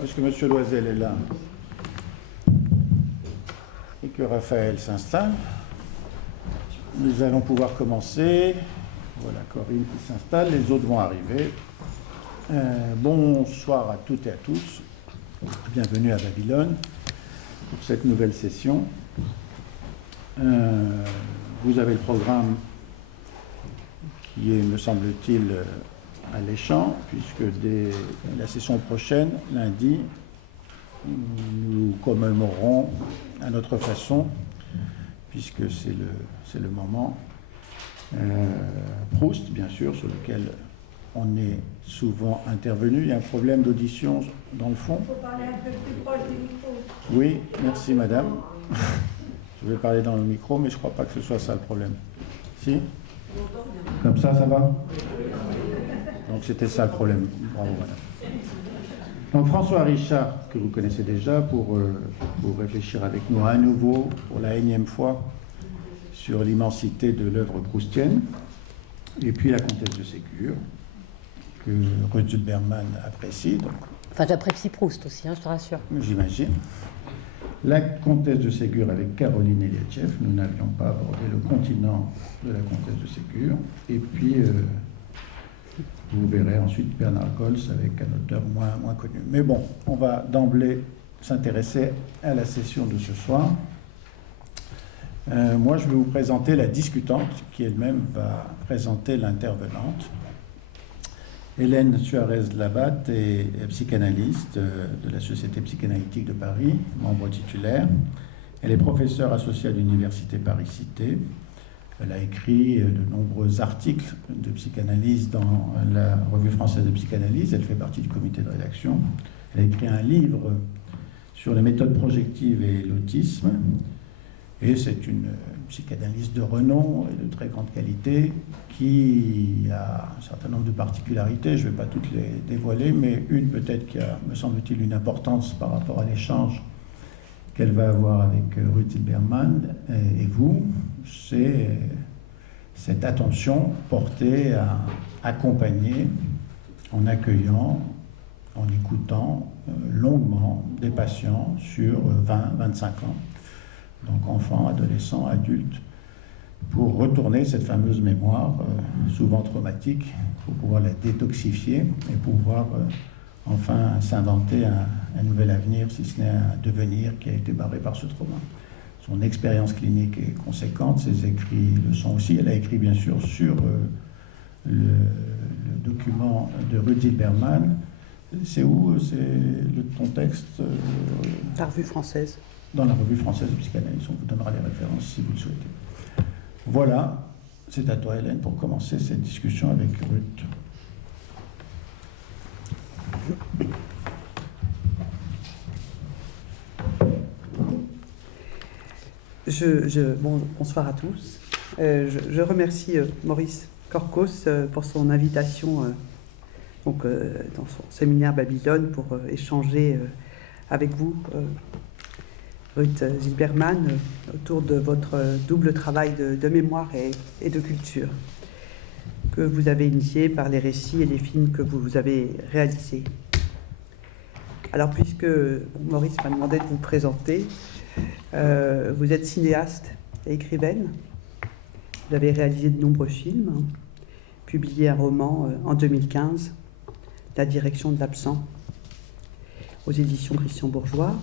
Puisque M. Loisel est là et que Raphaël s'installe, nous allons pouvoir commencer. Voilà Corinne qui s'installe, les autres vont arriver. Bonsoir à toutes et à tous. Bienvenue à Babylone pour cette nouvelle session. Vous avez le programme qui est, me semble-t-il, alléchant, puisque dès la session prochaine, lundi, nous commémorons à notre façon, puisque c'est le moment, Proust, bien sûr, sur lequel on est souvent intervenu. Il y a un problème d'audition dans le fond. Il faut parler un peu plus proche du micro. Oui, merci madame. Je vais parler dans le micro, mais je ne crois pas que ce soit ça le problème. Si ? Comme ça va ? Donc c'était ça le problème. Bravo madame. Donc François Richard, que vous connaissez déjà, pour réfléchir avec nous à nouveau, pour la énième fois, sur l'immensité de l'œuvre proustienne. Et puis la comtesse de Ségur, que Ruth Zilberman apprécie. Donc, enfin, j'apprécie Proust aussi, hein, je te rassure. J'imagine. La comtesse de Ségur avec Caroline Eliatchev. Nous n'avions pas abordé le continent de la comtesse de Ségur. Et puis, vous verrez ensuite Bernard Goltz avec un auteur moins connu. Mais bon, on va d'emblée s'intéresser à la session de ce soir. Moi, je vais vous présenter la discutante, qui elle-même va présenter l'intervenante. Hélène Suarez-Labatte est psychanalyste de la Société psychanalytique de Paris, membre titulaire. Elle est professeure associée à l'Université Paris-Cité. Elle a écrit de nombreux articles de psychanalyse dans la Revue française de psychanalyse. Elle fait partie du comité de rédaction. Elle a écrit un livre sur les méthodes projectives et l'autisme. Et c'est une psychanalyste de renom et de très grande qualité qui a un certain nombre de particularités. Je ne vais pas toutes les dévoiler, mais une peut-être qui a, me semble-t-il, une importance par rapport à l'échange qu'elle va avoir avec Ruth Zilberman et vous, c'est cette attention portée à accompagner, en accueillant, en écoutant longuement des patients sur 20-25 ans. Donc enfants, adolescents, adultes, pour retourner cette fameuse mémoire, souvent traumatique, pour pouvoir la détoxifier et pouvoir enfin s'inventer un nouvel avenir, si ce n'est un devenir qui a été barré par ce trauma. Son expérience clinique est conséquente, ses écrits le sont aussi. Elle a écrit bien sûr sur le document de Ruth Zilberman. C'est où ton texte La Revue française. Dans la Revue française de psychanalyse, on vous donnera les références si vous le souhaitez. Voilà, c'est à toi Hélène pour commencer cette discussion avec Ruth. Bonsoir à tous. Je remercie Maurice Corcos pour son invitation dans son séminaire Babylone pour échanger avec vous, Ruth Zilberman, autour de votre double travail de mémoire et de culture que vous avez initié par les récits et les films que vous avez réalisés. Alors, puisque Maurice m'a demandé de vous présenter, vous êtes cinéaste et écrivaine. Vous avez réalisé de nombreux films, publié un roman en 2015, La direction de l'absent, aux éditions Christian Bourgeois.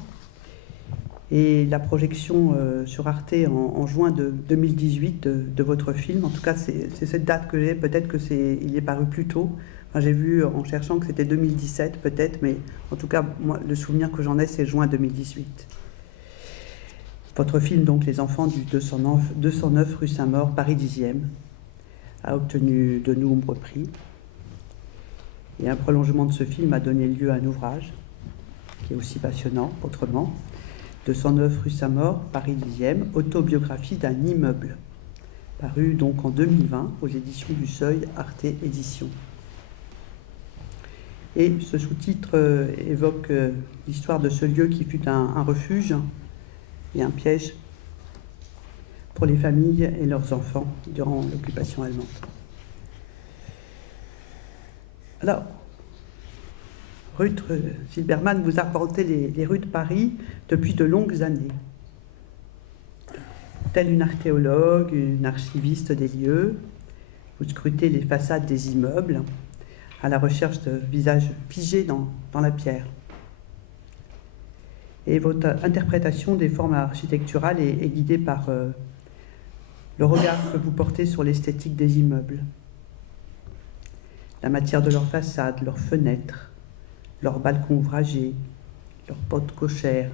Et la projection sur Arte en juin 2018 de votre film, en tout cas c'est cette date que j'ai, peut-être il est paru plus tôt. Enfin, j'ai vu en cherchant que c'était 2017 peut-être, mais en tout cas moi, le souvenir que j'en ai c'est juin 2018. Votre film donc Les enfants du 209 rue Saint-Maur, Paris 10e, a obtenu de nombreux prix. Et un prolongement de ce film a donné lieu à un ouvrage qui est aussi passionnant autrement. 209 rue Saint-Maur, Paris 10e, autobiographie d'un immeuble, paru donc en 2020 aux éditions du Seuil, Arte Éditions. Et ce sous-titre évoque l'histoire de ce lieu qui fut un refuge et un piège pour les familles et leurs enfants durant l'occupation allemande. Alors, Ruth Silberman, vous arpentez les rues de Paris depuis de longues années. Telle une archéologue, une archiviste des lieux, vous scrutez les façades des immeubles à la recherche de visages figés dans la pierre. Et votre interprétation des formes architecturales est guidée par le regard que vous portez sur l'esthétique des immeubles, la matière de leurs façades, leurs fenêtres, leurs balcons ouvragés, leurs portes cochères,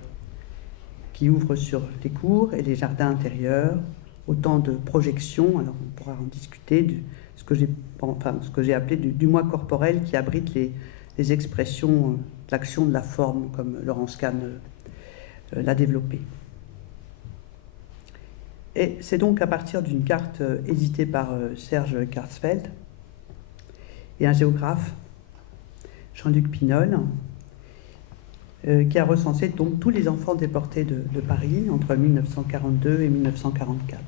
qui ouvrent sur les cours et les jardins intérieurs, autant de projections, alors on pourra en discuter, de ce que j'ai appelé du moi corporel qui abrite les expressions de l'action de la forme, comme Laurence Kahn l'a développé. Et c'est donc à partir d'une carte éditée par Serge Karsfeld et un géographe, Jean-Luc Pinol, qui a recensé donc tous les enfants déportés de Paris entre 1942 et 1944.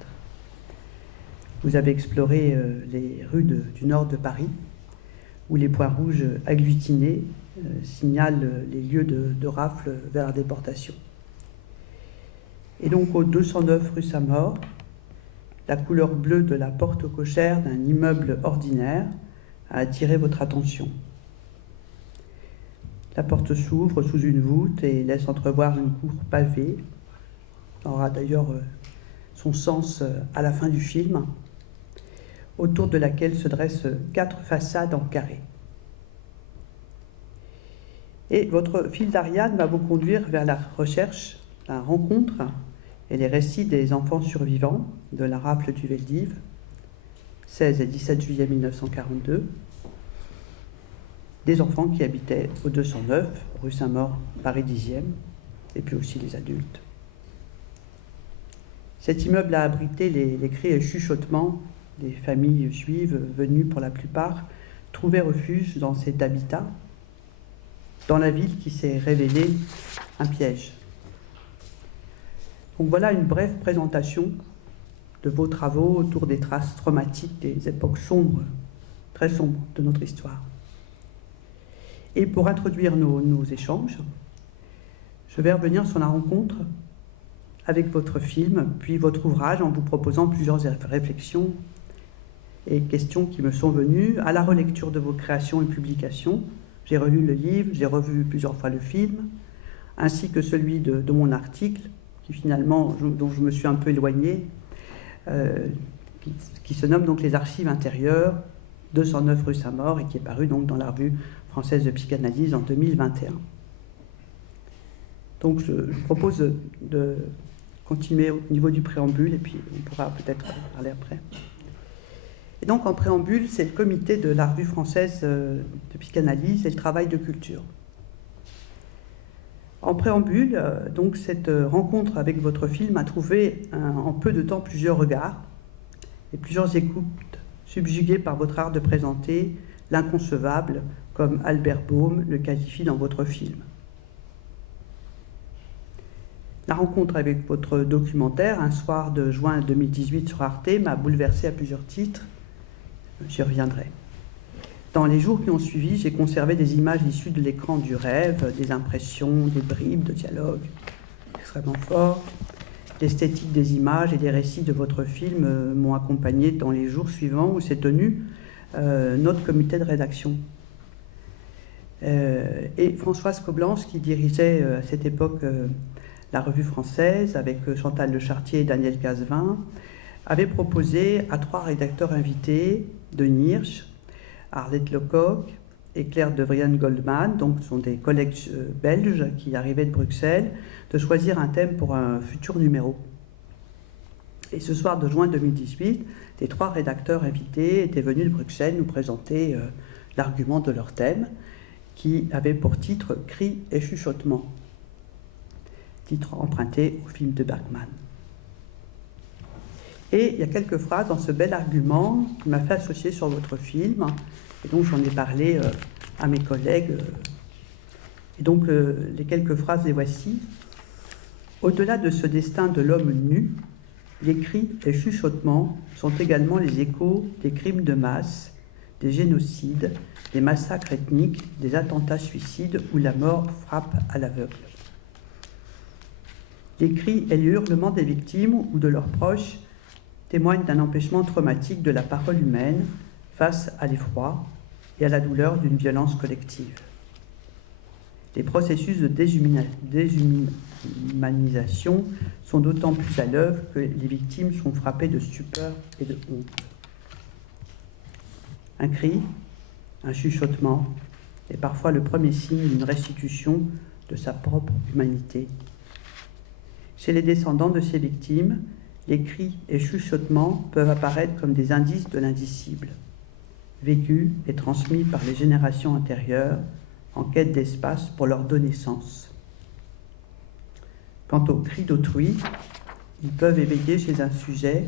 Vous avez exploré les rues du nord de Paris, où les points rouges agglutinés signalent les lieux de rafle vers la déportation. Et donc au 209 rue Saint-Maur, la couleur bleue de la porte cochère d'un immeuble ordinaire a attiré votre attention. La porte s'ouvre sous une voûte et laisse entrevoir une cour pavée. On aura d'ailleurs son sens à la fin du film, autour de laquelle se dressent 4 façades en carré. Et votre fil d'Ariane va vous conduire vers la recherche, la rencontre et les récits des enfants survivants de la rafle du Veldiv, 16 et 17 juillet 1942, des enfants qui habitaient au 209, rue Saint-Maur, Paris 10e, et puis aussi les adultes. Cet immeuble a abrité les cris et chuchotements des familles juives venues pour la plupart trouver refuge dans cet habitat, dans la ville qui s'est révélée un piège. Donc voilà une brève présentation de vos travaux autour des traces traumatiques des époques sombres, très sombres de notre histoire. Et pour introduire nos échanges, je vais revenir sur la rencontre avec votre film, puis votre ouvrage, en vous proposant plusieurs réflexions et questions qui me sont venues à la relecture de vos créations et publications. J'ai relu le livre, j'ai revu plusieurs fois le film, ainsi que celui de mon article, dont je me suis un peu éloignée, qui se nomme donc Les Archives intérieures, 209 rue Saint-Maur, et qui est paru donc dans la Revue française de psychanalyse en 2021. Donc je propose de continuer au niveau du préambule, et puis on pourra peut-être parler après. Et donc en préambule, c'est le comité de la Revue française de psychanalyse et le travail de culture. En préambule, donc cette rencontre avec votre film a trouvé en peu de temps plusieurs regards et plusieurs écoutes subjuguées par votre art de présenter l'inconcevable, comme Albert Baum le qualifie dans votre film. La rencontre avec votre documentaire, Un soir de juin 2018 sur Arte, m'a bouleversé à plusieurs titres. J'y reviendrai. Dans les jours qui ont suivi, j'ai conservé des images issues de l'écran du rêve, des impressions, des bribes de dialogue extrêmement forts. L'esthétique des images et des récits de votre film m'ont accompagné dans les jours suivants où s'est tenu notre comité de rédaction. Et Françoise Coblence, qui dirigeait à cette époque la Revue française avec Chantal Lechartier et Daniel Casevin, avait proposé à 3 rédacteurs invités, Denis Hirsch, Arlette Lecoq et Claire de Vrian-Goldman, donc ce sont des collègues belges qui arrivaient de Bruxelles, de choisir un thème pour un futur numéro. Et ce soir de juin 2018, les 3 rédacteurs invités étaient venus de Bruxelles nous présenter l'argument de leur thème, qui avait pour titre « Cris et chuchotements », titre emprunté au film de Bergman. Et il y a quelques phrases dans ce bel argument qui m'a fait associer sur votre film, et donc j'en ai parlé à mes collègues. Et donc les quelques phrases, les voici. « Au-delà de ce destin de l'homme nu, les cris et chuchotements sont également les échos des crimes de masse, des génocides, des massacres ethniques, des attentats suicides où la mort frappe à l'aveugle. Les cris et les hurlements des victimes ou de leurs proches témoignent d'un empêchement traumatique de la parole humaine face à l'effroi et à la douleur d'une violence collective. Les processus de déshumanisation sont d'autant plus à l'œuvre que les victimes sont frappées de stupeur et de honte. Un cri, un chuchotement est parfois le premier signe d'une restitution de sa propre humanité. Chez les descendants de ces victimes, les cris et chuchotements peuvent apparaître comme des indices de l'indicible, vécus et transmis par les générations antérieures en quête d'espace pour leur donner sens. Quant aux cris d'autrui, ils peuvent éveiller chez un sujet,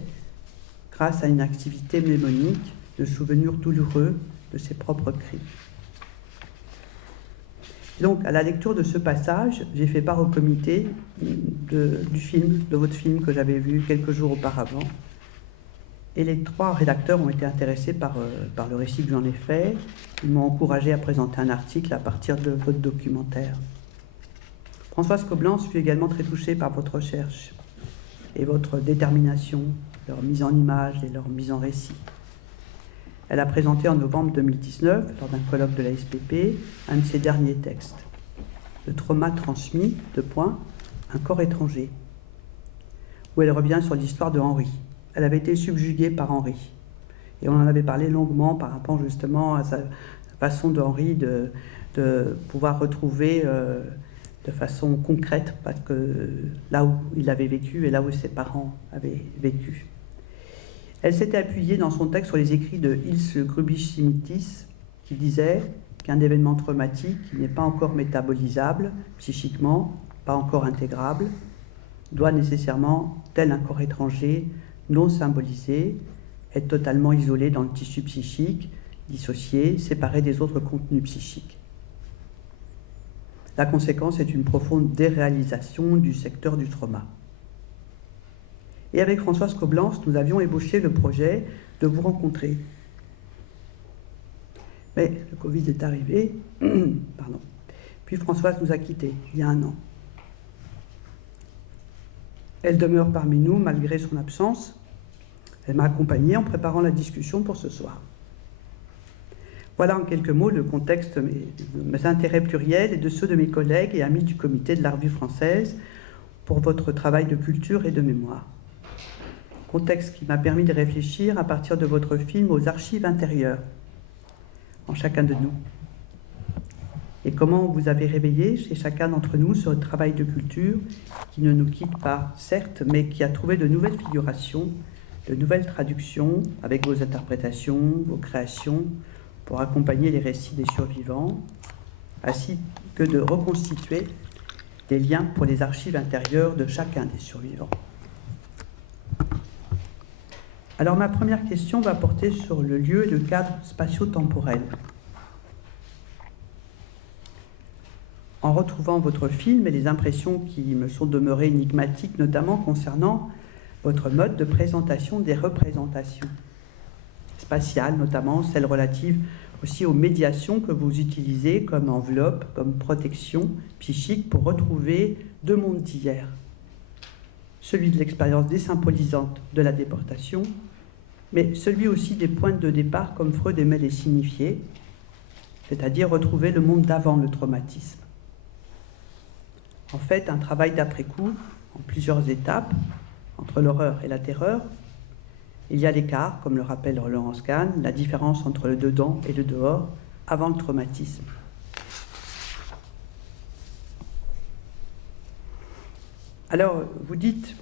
grâce à une activité mnémonique, le souvenir douloureux de ses propres cris. Donc, à la lecture de ce passage, j'ai fait part au comité de votre film que j'avais vu quelques jours auparavant. Et les 3 rédacteurs ont été intéressés par le récit que j'en ai fait. Ils m'ont encouragé à présenter un article à partir de votre documentaire. Françoise Coblence fut également très touchée par votre recherche et votre détermination, leur mise en image et leur mise en récit. Elle a présenté en novembre 2019, lors d'un colloque de la SPP, un de ses derniers textes, Le trauma transmis, un corps étranger, où elle revient sur l'histoire de Henri. Elle avait été subjuguée par Henri. Et on en avait parlé longuement par rapport justement à sa façon de Henri de pouvoir retrouver de façon concrète, parce que là où il avait vécu et là où ses parents avaient vécu. Elle s'était appuyée dans son texte sur les écrits de Ilse Grubich-Simitis, qui disait qu'un événement traumatique qui n'est pas encore métabolisable psychiquement, pas encore intégrable, doit nécessairement, tel un corps étranger, non symbolisé, être totalement isolé dans le tissu psychique, dissocié, séparé des autres contenus psychiques. La conséquence est une profonde déréalisation du secteur du trauma. Et avec Françoise Coblence, nous avions ébauché le projet de vous rencontrer. Mais le Covid est arrivé, puis Françoise nous a quittés il y a 1 an. Elle demeure parmi nous malgré son absence. Elle m'a accompagnée en préparant la discussion pour ce soir. Voilà en quelques mots le contexte de mes intérêts pluriels et de ceux de mes collègues et amis du comité de la Revue française pour votre travail de culture et de mémoire. Contexte qui m'a permis de réfléchir à partir de votre film aux archives intérieures en chacun de nous. Et comment vous avez réveillé chez chacun d'entre nous ce travail de culture qui ne nous quitte pas, certes, mais qui a trouvé de nouvelles figurations, de nouvelles traductions avec vos interprétations, vos créations, pour accompagner les récits des survivants, ainsi que de reconstituer des liens pour les archives intérieures de chacun des survivants. Alors ma première question va porter sur le lieu et le cadre spatio-temporel. En retrouvant votre film et les impressions qui me sont demeurées énigmatiques, notamment concernant votre mode de présentation des représentations spatiales, notamment celles relatives aussi aux médiations que vous utilisez comme enveloppe, comme protection psychique pour retrouver 2 mondes d'hier. Celui de l'expérience désymbolisante de la déportation, mais celui aussi des points de départ comme Freud aimait les signifier, c'est-à-dire retrouver le monde d'avant le traumatisme. En fait, un travail d'après-coup, en plusieurs étapes, entre l'horreur et la terreur. Il y a l'écart, comme le rappelle Laurence Kahn, la différence entre le dedans et le dehors, avant le traumatisme. Alors, vous dites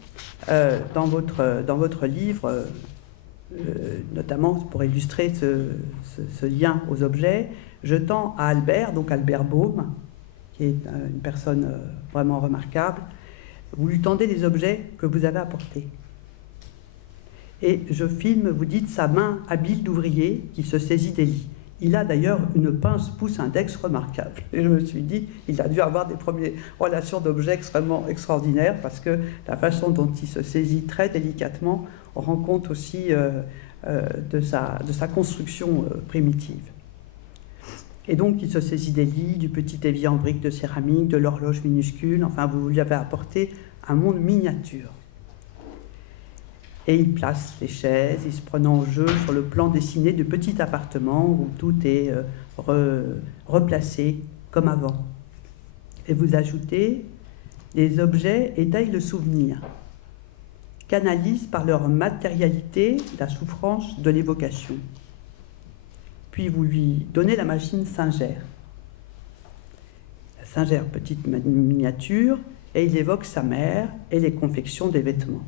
dans votre livre, notamment pour illustrer ce lien aux objets, je tends à Albert, donc Albert Baume, qui est une personne vraiment remarquable, vous lui tendez les objets que vous avez apportés. Et je filme, vous dites, sa main habile d'ouvrier qui se saisit des lits. Il a d'ailleurs une pince pouce-index remarquable. Et je me suis dit, il a dû avoir des premières relations d'objets extrêmement extraordinaires parce que la façon dont il se saisit très délicatement rend compte aussi de sa construction primitive. Et donc, il se saisit des lits, du petit évier en briques de céramique, de l'horloge minuscule. Enfin, vous lui avez apporté un monde miniature. Et il place les chaises, il se prenant au jeu sur le plan dessiné de petits appartements où tout est replacé comme avant. Et vous ajoutez, les objets étayent le souvenir, canalisent par leur matérialité la souffrance de l'évocation. Puis vous lui donnez la machine Singer. La Singer, petite miniature, et il évoque sa mère et les confections des vêtements.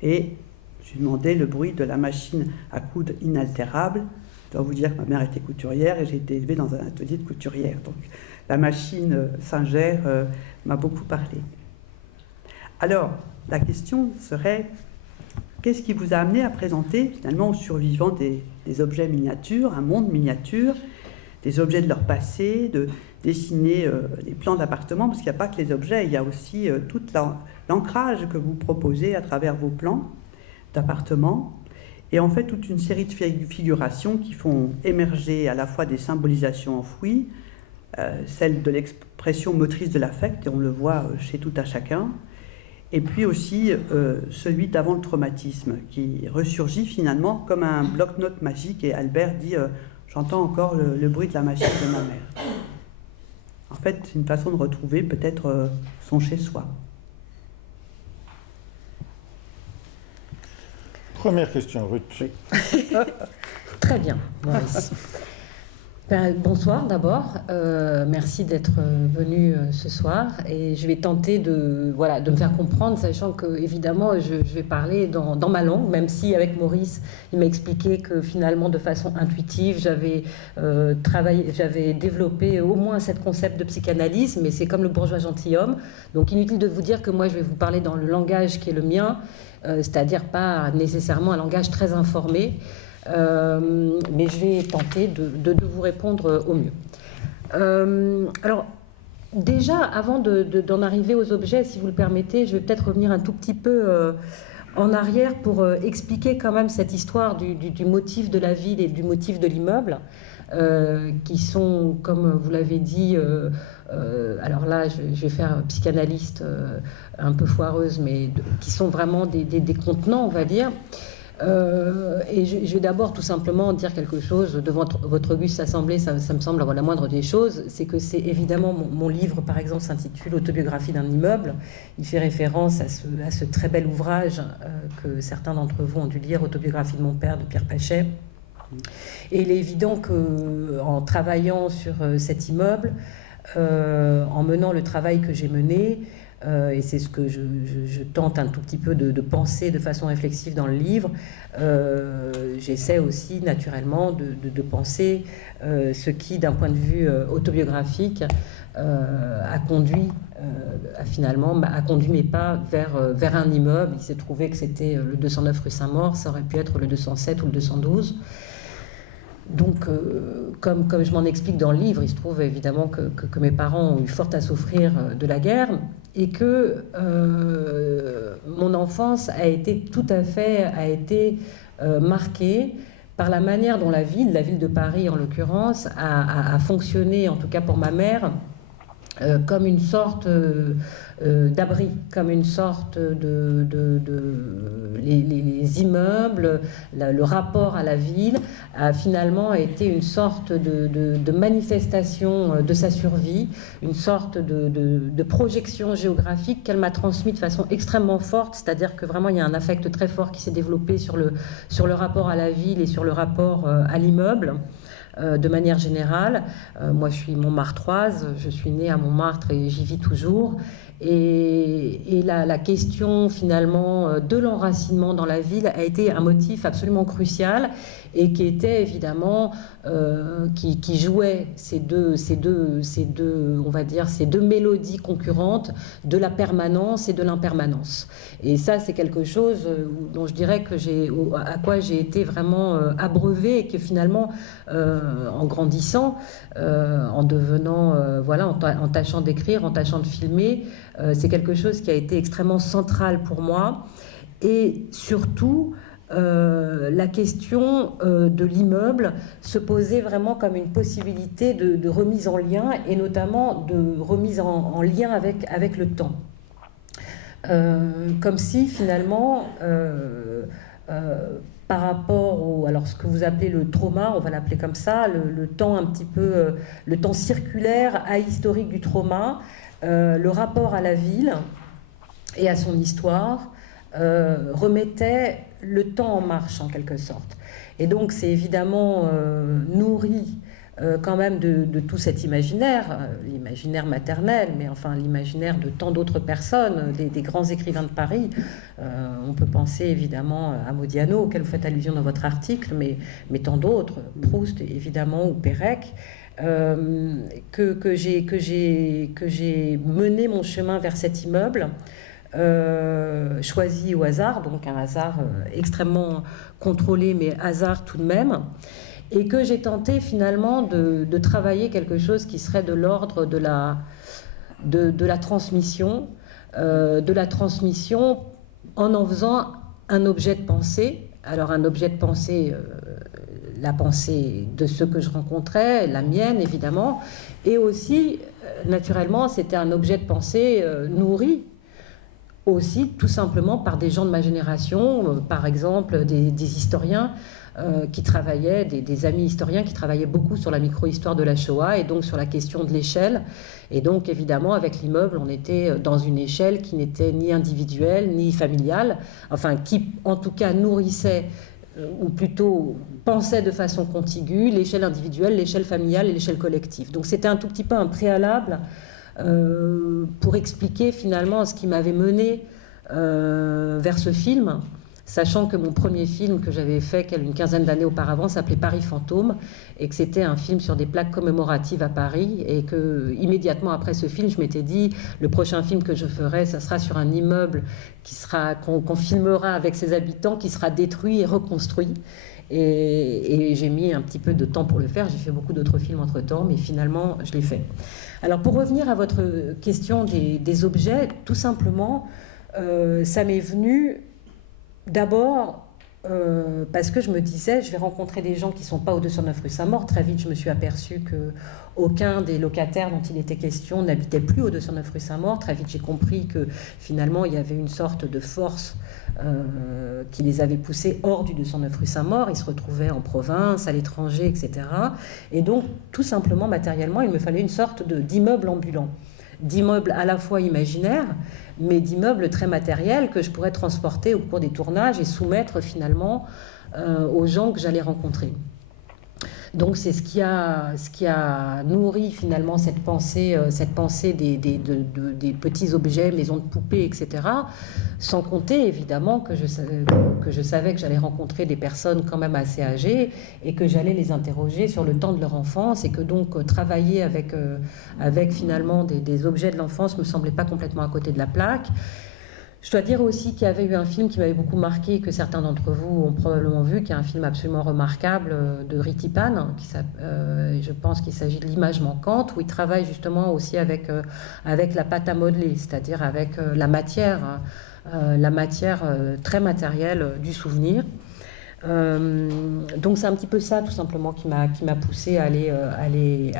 Et je lui demandais le bruit de la machine à coudre inaltérable. Je dois vous dire que ma mère était couturière et j'ai été élevée dans un atelier de couturière. Donc la machine Singer m'a beaucoup parlé. Alors, la question serait, qu'est-ce qui vous a amené à présenter finalement aux survivants des objets miniatures, un monde miniature, des objets de leur passé, de dessiner les plans d'appartement, parce qu'il n'y a pas que les objets, il y a aussi tout l'ancrage que vous proposez à travers vos plans d'appartement, et en fait toute une série de figurations qui font émerger à la fois des symbolisations enfouies, celle de l'expression motrice de l'affect, et on le voit chez tout à chacun, et puis aussi celui d'avant le traumatisme, qui ressurgit finalement comme un bloc-notes magique, et Albert dit j'entends encore le bruit de la machine de ma mère. En fait, c'est une façon de retrouver peut-être son chez-soi. Première question, Ruth. Oui. Très bien, Maurice. Bonsoir d'abord, merci d'être venu ce soir, et je vais tenter de me faire comprendre, sachant que évidemment je vais parler dans ma langue, même si avec Maurice il m'a expliqué que finalement de façon intuitive j'avais développé au moins 7 concepts de psychanalyse, mais c'est comme le bourgeois gentilhomme, donc inutile de vous dire que moi je vais vous parler dans le langage qui est le mien, c'est-à-dire pas nécessairement un langage très informé. Mais je vais tenter de vous répondre au mieux. Alors, déjà, avant d'en arriver aux objets, si vous le permettez, je vais peut-être revenir un tout petit peu en arrière pour expliquer quand même cette histoire du motif de la ville et du motif de l'immeuble, qui sont, comme vous l'avez dit, alors là, je vais faire psychanalyste un peu foireuse, mais qui sont vraiment des contenants, on va dire. Et je vais d'abord tout simplement dire quelque chose devant votre auguste assemblée, ça me semble la moindre des choses, c'est que c'est évidemment mon livre par exemple s'intitule Autobiographie d'un immeuble, il fait référence à ce très bel ouvrage que certains d'entre vous ont dû lire, Autobiographie de mon père de Pierre Pachet. Et il est évident qu'en travaillant sur cet immeuble, en menant le travail que j'ai mené, et c'est ce que je tente un tout petit peu de penser de façon réflexive dans le livre, j'essaie aussi naturellement de penser ce qui, d'un point de vue autobiographique, a conduit mes pas vers un immeuble. Il s'est trouvé que c'était le 209 rue Saint-Maur, ça aurait pu être le 207 ou le 212. Donc, comme je m'en explique dans le livre, il se trouve évidemment que mes parents ont eu fort à souffrir de la guerre et que mon enfance a été marquée par la manière dont la ville de Paris en l'occurrence, a fonctionné, en tout cas pour ma mère, comme une sorte d'abri, comme une sorte les immeubles, le rapport à la ville a finalement été une sorte de manifestation de sa survie, une sorte de projection géographique qu'elle m'a transmise de façon extrêmement forte, c'est-à-dire que vraiment il y a un affect très fort qui s'est développé sur le rapport à la ville et sur le rapport à l'immeuble. De manière générale, moi je suis montmartroise, je suis née à Montmartre et j'y vis toujours. Et la question finalement de l'enracinement dans la ville a été un motif absolument crucial et qui était évidemment qui jouait ces deux on va dire ces deux mélodies concurrentes de la permanence et de l'impermanence. Et ça c'est quelque chose dont je dirais que à quoi j'ai été vraiment abreuvée et que finalement en grandissant, en devenant en tâchant d'écrire, en tâchant de filmer, c'est quelque chose qui a été extrêmement central pour moi. Et surtout, la question de l'immeuble se posait vraiment comme une possibilité de remise en lien, et notamment de remise en lien avec le temps. Comme si finalement, par rapport alors ce que vous appelez le trauma, on va l'appeler comme ça, le temps un petit peu, le temps circulaire, ahistorique du trauma, le rapport à la ville et à son histoire, remettait le temps en marche en quelque sorte. Et donc c'est évidemment nourri quand même de tout cet imaginaire, l'imaginaire maternel, mais enfin l'imaginaire de tant d'autres personnes, des grands écrivains de Paris. On peut penser évidemment à Modiano, auquel vous faites allusion dans votre article, mais tant d'autres, Proust évidemment, ou Pérec, que j'ai mené mon chemin vers cet immeuble, choisi au hasard, donc un hasard extrêmement contrôlé, mais hasard tout de même, et que j'ai tenté finalement de travailler quelque chose qui serait de l'ordre de la transmission, en faisant un objet de pensée. Alors un objet de pensée, la pensée de ceux que je rencontrais, la mienne évidemment, et aussi naturellement c'était un objet de pensée nourri aussi tout simplement par des gens de ma génération, par exemple des historiens qui travaillaient, des amis historiens qui travaillaient beaucoup sur la micro-histoire de la Shoah et donc sur la question de l'échelle. Et donc évidemment avec l'immeuble on était dans une échelle qui n'était ni individuelle ni familiale, enfin qui en tout cas nourrissait ou plutôt pensait de façon contiguë l'échelle individuelle, l'échelle familiale et l'échelle collective. Donc c'était un tout petit peu un préalable pour expliquer finalement ce qui m'avait mené vers ce film, sachant que mon premier film que j'avais fait une quinzaine d'années auparavant s'appelait Paris Fantôme, et que c'était un film sur des plaques commémoratives à Paris, et que immédiatement après ce film, je m'étais dit le prochain film que je ferai, ça sera sur un immeuble qu'on filmera avec ses habitants, qui sera détruit et reconstruit. Et j'ai mis un petit peu de temps pour le faire. J'ai fait beaucoup d'autres films entre-temps, mais finalement, je l'ai fait. Alors, pour revenir à votre question des objets, tout simplement, ça m'est venu d'abord parce que je me disais, je vais rencontrer des gens qui ne sont pas au 209 rue Saint-Maur. Très vite, je me suis aperçue qu'aucun des locataires dont il était question n'habitait plus au 209 rue Saint-Maur. Très vite, j'ai compris que finalement, il y avait une sorte de force qui les avait poussés hors du 209 rue Saint-Maur. Ils se retrouvaient en province, à l'étranger, etc. Et donc, tout simplement, matériellement, il me fallait une sorte d'immeuble ambulant. D'immeuble à la fois imaginaire, mais d'immeubles très matériels que je pourrais transporter au cours des tournages et soumettre finalement aux gens que j'allais rencontrer. Donc c'est ce qui a nourri finalement cette pensée des petits objets, maisons de poupées, etc. Sans compter évidemment que je savais que j'allais rencontrer des personnes quand même assez âgées et que j'allais les interroger sur le temps de leur enfance, et que donc travailler avec finalement des objets de l'enfance me semblait pas complètement à côté de la plaque. Je dois dire aussi qu'il y avait eu un film qui m'avait beaucoup marqué, que certains d'entre vous ont probablement vu, qui est un film absolument remarquable de Ritipan, je pense qu'il s'agit de L'image manquante, où il travaille justement aussi avec la pâte à modeler, c'est-à-dire avec la matière très matérielle du souvenir. Donc c'est un petit peu ça tout simplement qui m'a poussé à aller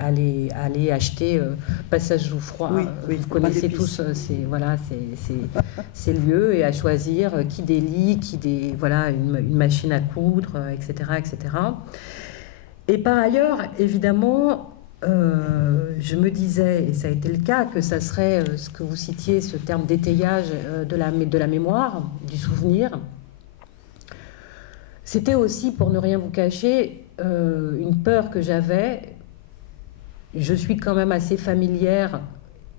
acheter Passage Jouffroy. Oui, vous connaissez tous ces lieux, et à choisir des lits, une machine à coudre, etc. Et par ailleurs évidemment je me disais, et ça a été le cas, que ça serait ce que vous citiez, ce terme d'étayage de la mémoire, du souvenir. C'était aussi, pour ne rien vous cacher, une peur que j'avais. Je suis quand même assez familière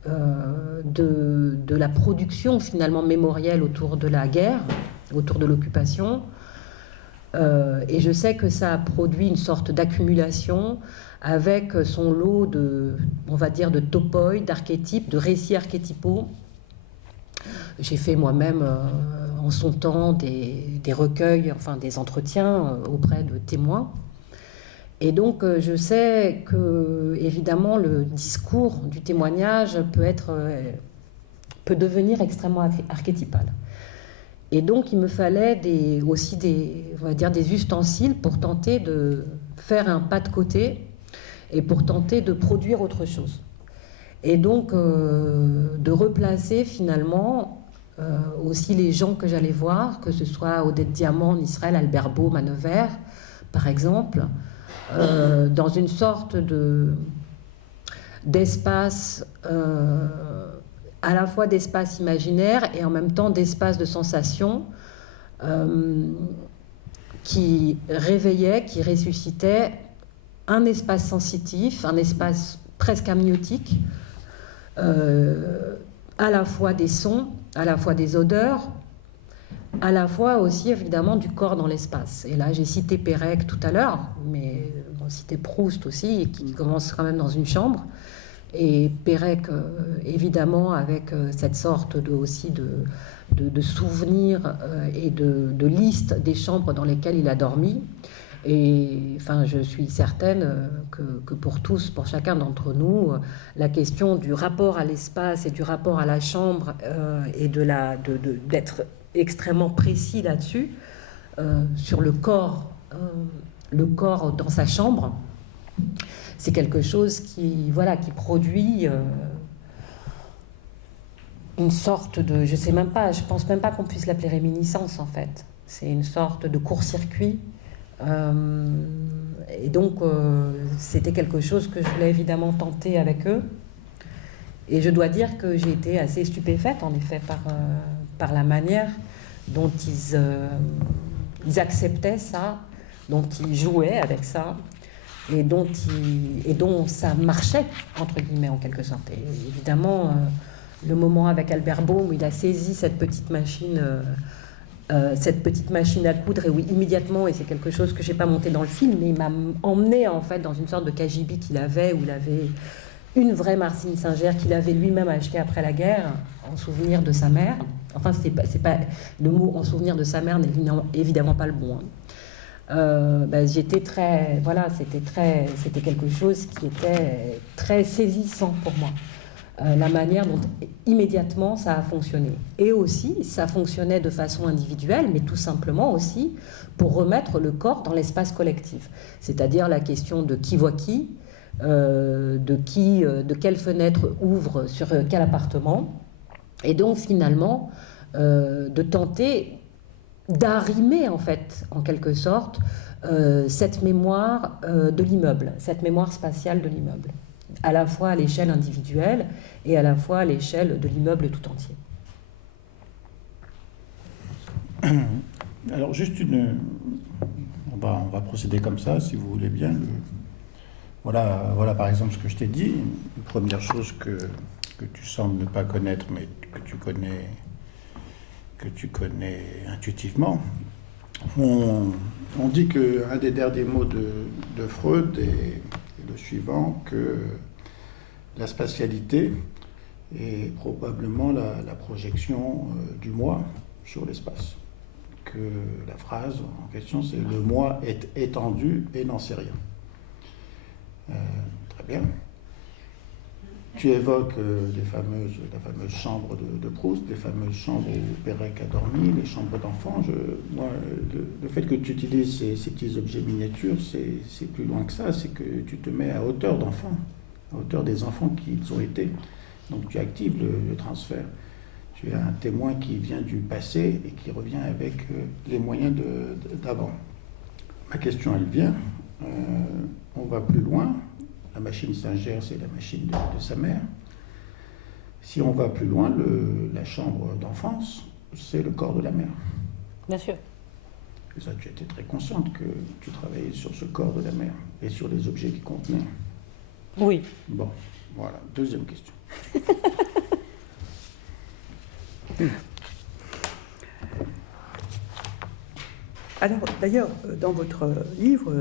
de la production finalement mémorielle autour de la guerre, autour de l'occupation. Et je sais que ça a produit une sorte d'accumulation avec son lot de topoïdes, d'archétypes, de récits archétypaux. J'ai fait moi-même en son temps des recueils, des entretiens auprès de témoins. Et donc je sais que évidemment le discours du témoignage peut devenir extrêmement archétypal. Et donc, il me fallait aussi on va dire des ustensiles pour tenter de faire un pas de côté et pour tenter de produire autre chose. Et donc, de replacer finalement aussi les gens que j'allais voir, que ce soit Odette Diamant en Israël, Albert Baum à Nevers, par exemple, dans une sorte d'espace, à la fois d'espace imaginaire et en même temps d'espace de sensation qui réveillait, qui ressuscitait un espace sensitif, un espace presque amniotique, à la fois des sons, à la fois des odeurs, à la fois aussi évidemment du corps dans l'espace. Et là j'ai cité Pérec tout à l'heure, mais on citait Proust aussi, qui commence quand même dans une chambre. Et Pérec, évidemment, avec cette sorte de souvenir et de liste des chambres dans lesquelles il a dormi. Et enfin, je suis certaine que pour tous, pour chacun d'entre nous, la question du rapport à l'espace et du rapport à la chambre et d'être extrêmement précis là-dessus, sur le corps dans sa chambre, c'est quelque chose qui produit une sorte de... Je sais même pas, je pense même pas qu'on puisse l'appeler réminiscence, en fait. C'est une sorte de court-circuit. Et donc, c'était quelque chose que je voulais évidemment tenter avec eux. Et je dois dire que j'ai été assez stupéfaite, en effet, par la manière dont ils acceptaient ça, dont ils jouaient avec ça, et dont ça marchait, entre guillemets, en quelque sorte. Et évidemment, le moment avec Albert Baum où il a saisi cette petite machine à coudre, et oui, immédiatement, et c'est quelque chose que je n'ai pas monté dans le film, mais il m'a emmené en fait dans une sorte de cagibi qu'il avait, où il avait une vraie Marcine Singer qu'il avait lui-même achetée après la guerre, en souvenir de sa mère. Enfin, c'est pas le mot en souvenir de sa mère n'est évidemment pas le bon. J'étais très, voilà, c'était quelque chose qui était très saisissant pour moi. La manière dont immédiatement ça a fonctionné. Et aussi, ça fonctionnait de façon individuelle, mais tout simplement aussi pour remettre le corps dans l'espace collectif. C'est-à-dire la question de qui voit qui, de quelle fenêtre ouvre sur quel appartement. Et donc finalement, de tenter d'arrimer en fait, en quelque sorte, cette mémoire de l'immeuble, cette mémoire spatiale de l'immeuble, à la fois à l'échelle individuelle et à la fois à l'échelle de l'immeuble tout entier. Alors juste on va procéder comme ça, si vous voulez bien. Voilà par exemple ce que je t'ai dit. Une première chose que tu sembles ne pas connaître, mais que tu connais intuitivement. On dit qu'un des derniers mots de Freud est le suivant, que la spatialité est probablement la projection du moi sur l'espace. Que la phrase en question, c'est « le moi est étendu et n'en sait rien ». Très bien. Tu évoques la fameuse chambre de Proust, les fameuses chambres où Pérec a dormi, les chambres d'enfants. Le fait que tu utilises ces petits objets miniatures, c'est plus loin que ça, c'est que tu te mets à hauteur d'enfants, à hauteur des enfants qu'ils ont été. Donc tu actives le transfert. Tu as un témoin qui vient du passé et qui revient avec les moyens d'avant. Ma question, elle vient. On va plus loin. La machine Singer, c'est la machine de sa mère. Si on va plus loin, la chambre d'enfance, c'est le corps de la mère. Bien sûr. Et ça, tu étais très consciente que tu travaillais sur ce corps de la mère et sur les objets qui contenaient. Oui. Bon, voilà. Deuxième question. Alors, d'ailleurs, dans votre livre,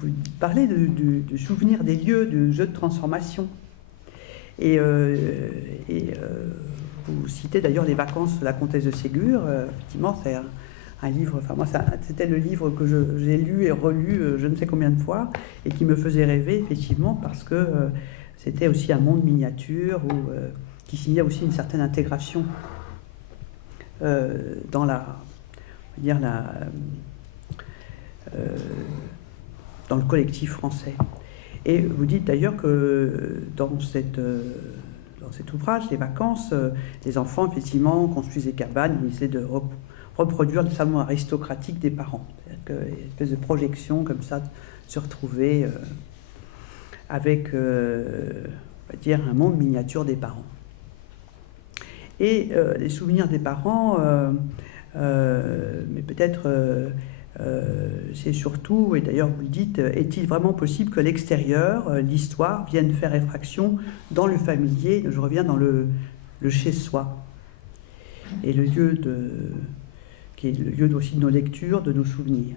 vous parlez du souvenir des lieux de jeux de transformation. Et vous citez d'ailleurs Les vacances de la comtesse de Ségur. Effectivement, c'est un livre, enfin moi, c'était le livre que j'ai lu et relu je ne sais combien de fois, et qui me faisait rêver, effectivement, parce que c'était aussi un monde miniature qui signait aussi une certaine intégration dans dans le collectif français. Et vous dites d'ailleurs que dans cet ouvrage, Les vacances, les enfants, effectivement, construisent des cabanes, ils essaient de reproduire le salon aristocratique des parents. C'est-à-dire qu'il y a une espèce de projection comme ça, de se retrouver avec, on va dire, un monde miniature des parents. Et les souvenirs des parents, mais peut-être c'est surtout, et d'ailleurs vous le dites, est-il vraiment possible que l'extérieur, l'histoire, vienne faire effraction dans le familier? Je reviens dans le chez-soi, et le lieu qui est le lieu aussi de nos lectures, de nos souvenirs.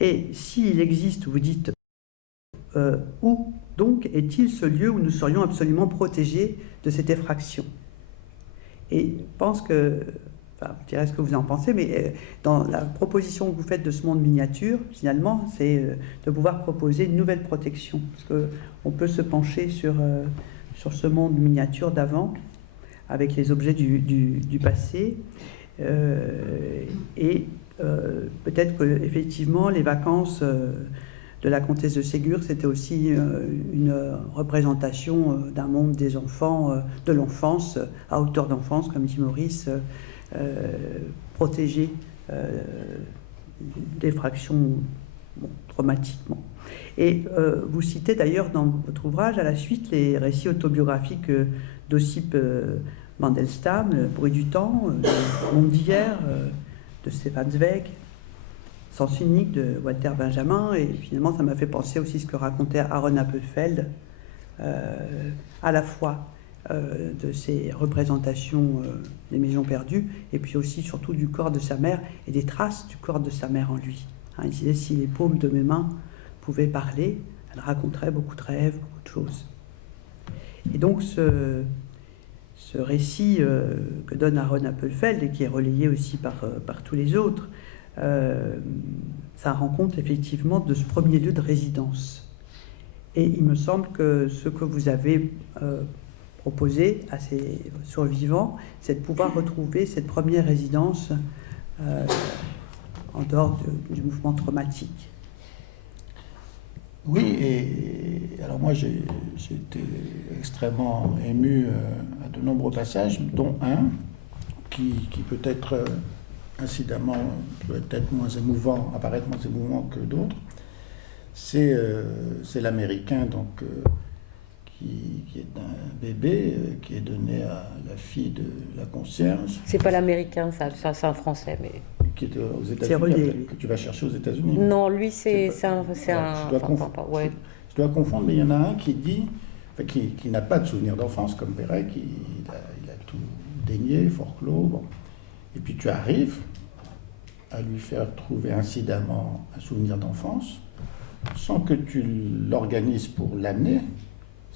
Et s'il existe, vous dites, où donc est-il ce lieu où nous serions absolument protégés de cette effraction? Et je pense que, enfin, vous direz ce que vous en pensez, mais dans la proposition que vous faites de ce monde miniature, finalement, c'est de pouvoir proposer une nouvelle protection. Parce qu'on peut se pencher sur ce monde miniature d'avant, avec les objets du passé, et peut-être qu'effectivement, les vacances de la comtesse de Ségur, c'était aussi une représentation d'un monde des enfants, de l'enfance, à hauteur d'enfance, comme dit Maurice, protégé d'effractions traumatiquement. Et vous citez d'ailleurs dans votre ouvrage, à la suite, les récits autobiographiques d'Ossip Mandelstam, Le bruit du temps, Le monde d'hier, de Stefan Zweig, Sens unique de Walter Benjamin, et finalement ça m'a fait penser aussi ce que racontait Aaron Appelfeld, à la fois de ses représentations des maisons perdues, et puis aussi surtout du corps de sa mère et des traces du corps de sa mère en lui. Il disait, si les paumes de mes mains pouvaient parler, elles raconteraient beaucoup de rêves, beaucoup de choses. Et donc ce récit que donne Aaron Appelfeld, et qui est relayé aussi par tous les autres, ça rend compte effectivement de ce premier lieu de résidence. Et il me semble que ce que vous avez proposé à ces survivants, c'est de pouvoir retrouver cette première résidence en dehors du mouvement traumatique. Oui, et alors moi j'ai été extrêmement ému à de nombreux passages, dont un qui peut-être incidemment peut-être moins émouvant, apparaître moins émouvant que d'autres. C'est l'Américain donc qui est un bébé qui est donné à la fille de la concierge. C'est pas l'Américain, ça c'est un Français, mais Qui est aux États-Unis, que tu vas chercher aux États-Unis. non, lui c'est un. Je dois confondre, mais il y en a un qui dit, enfin, qui n'a pas de souvenir d'enfance comme Perec, il a tout dénié, forclos, bon. Et puis tu arrives à lui faire trouver incidemment un souvenir d'enfance, sans que tu l'organises pour l'amener.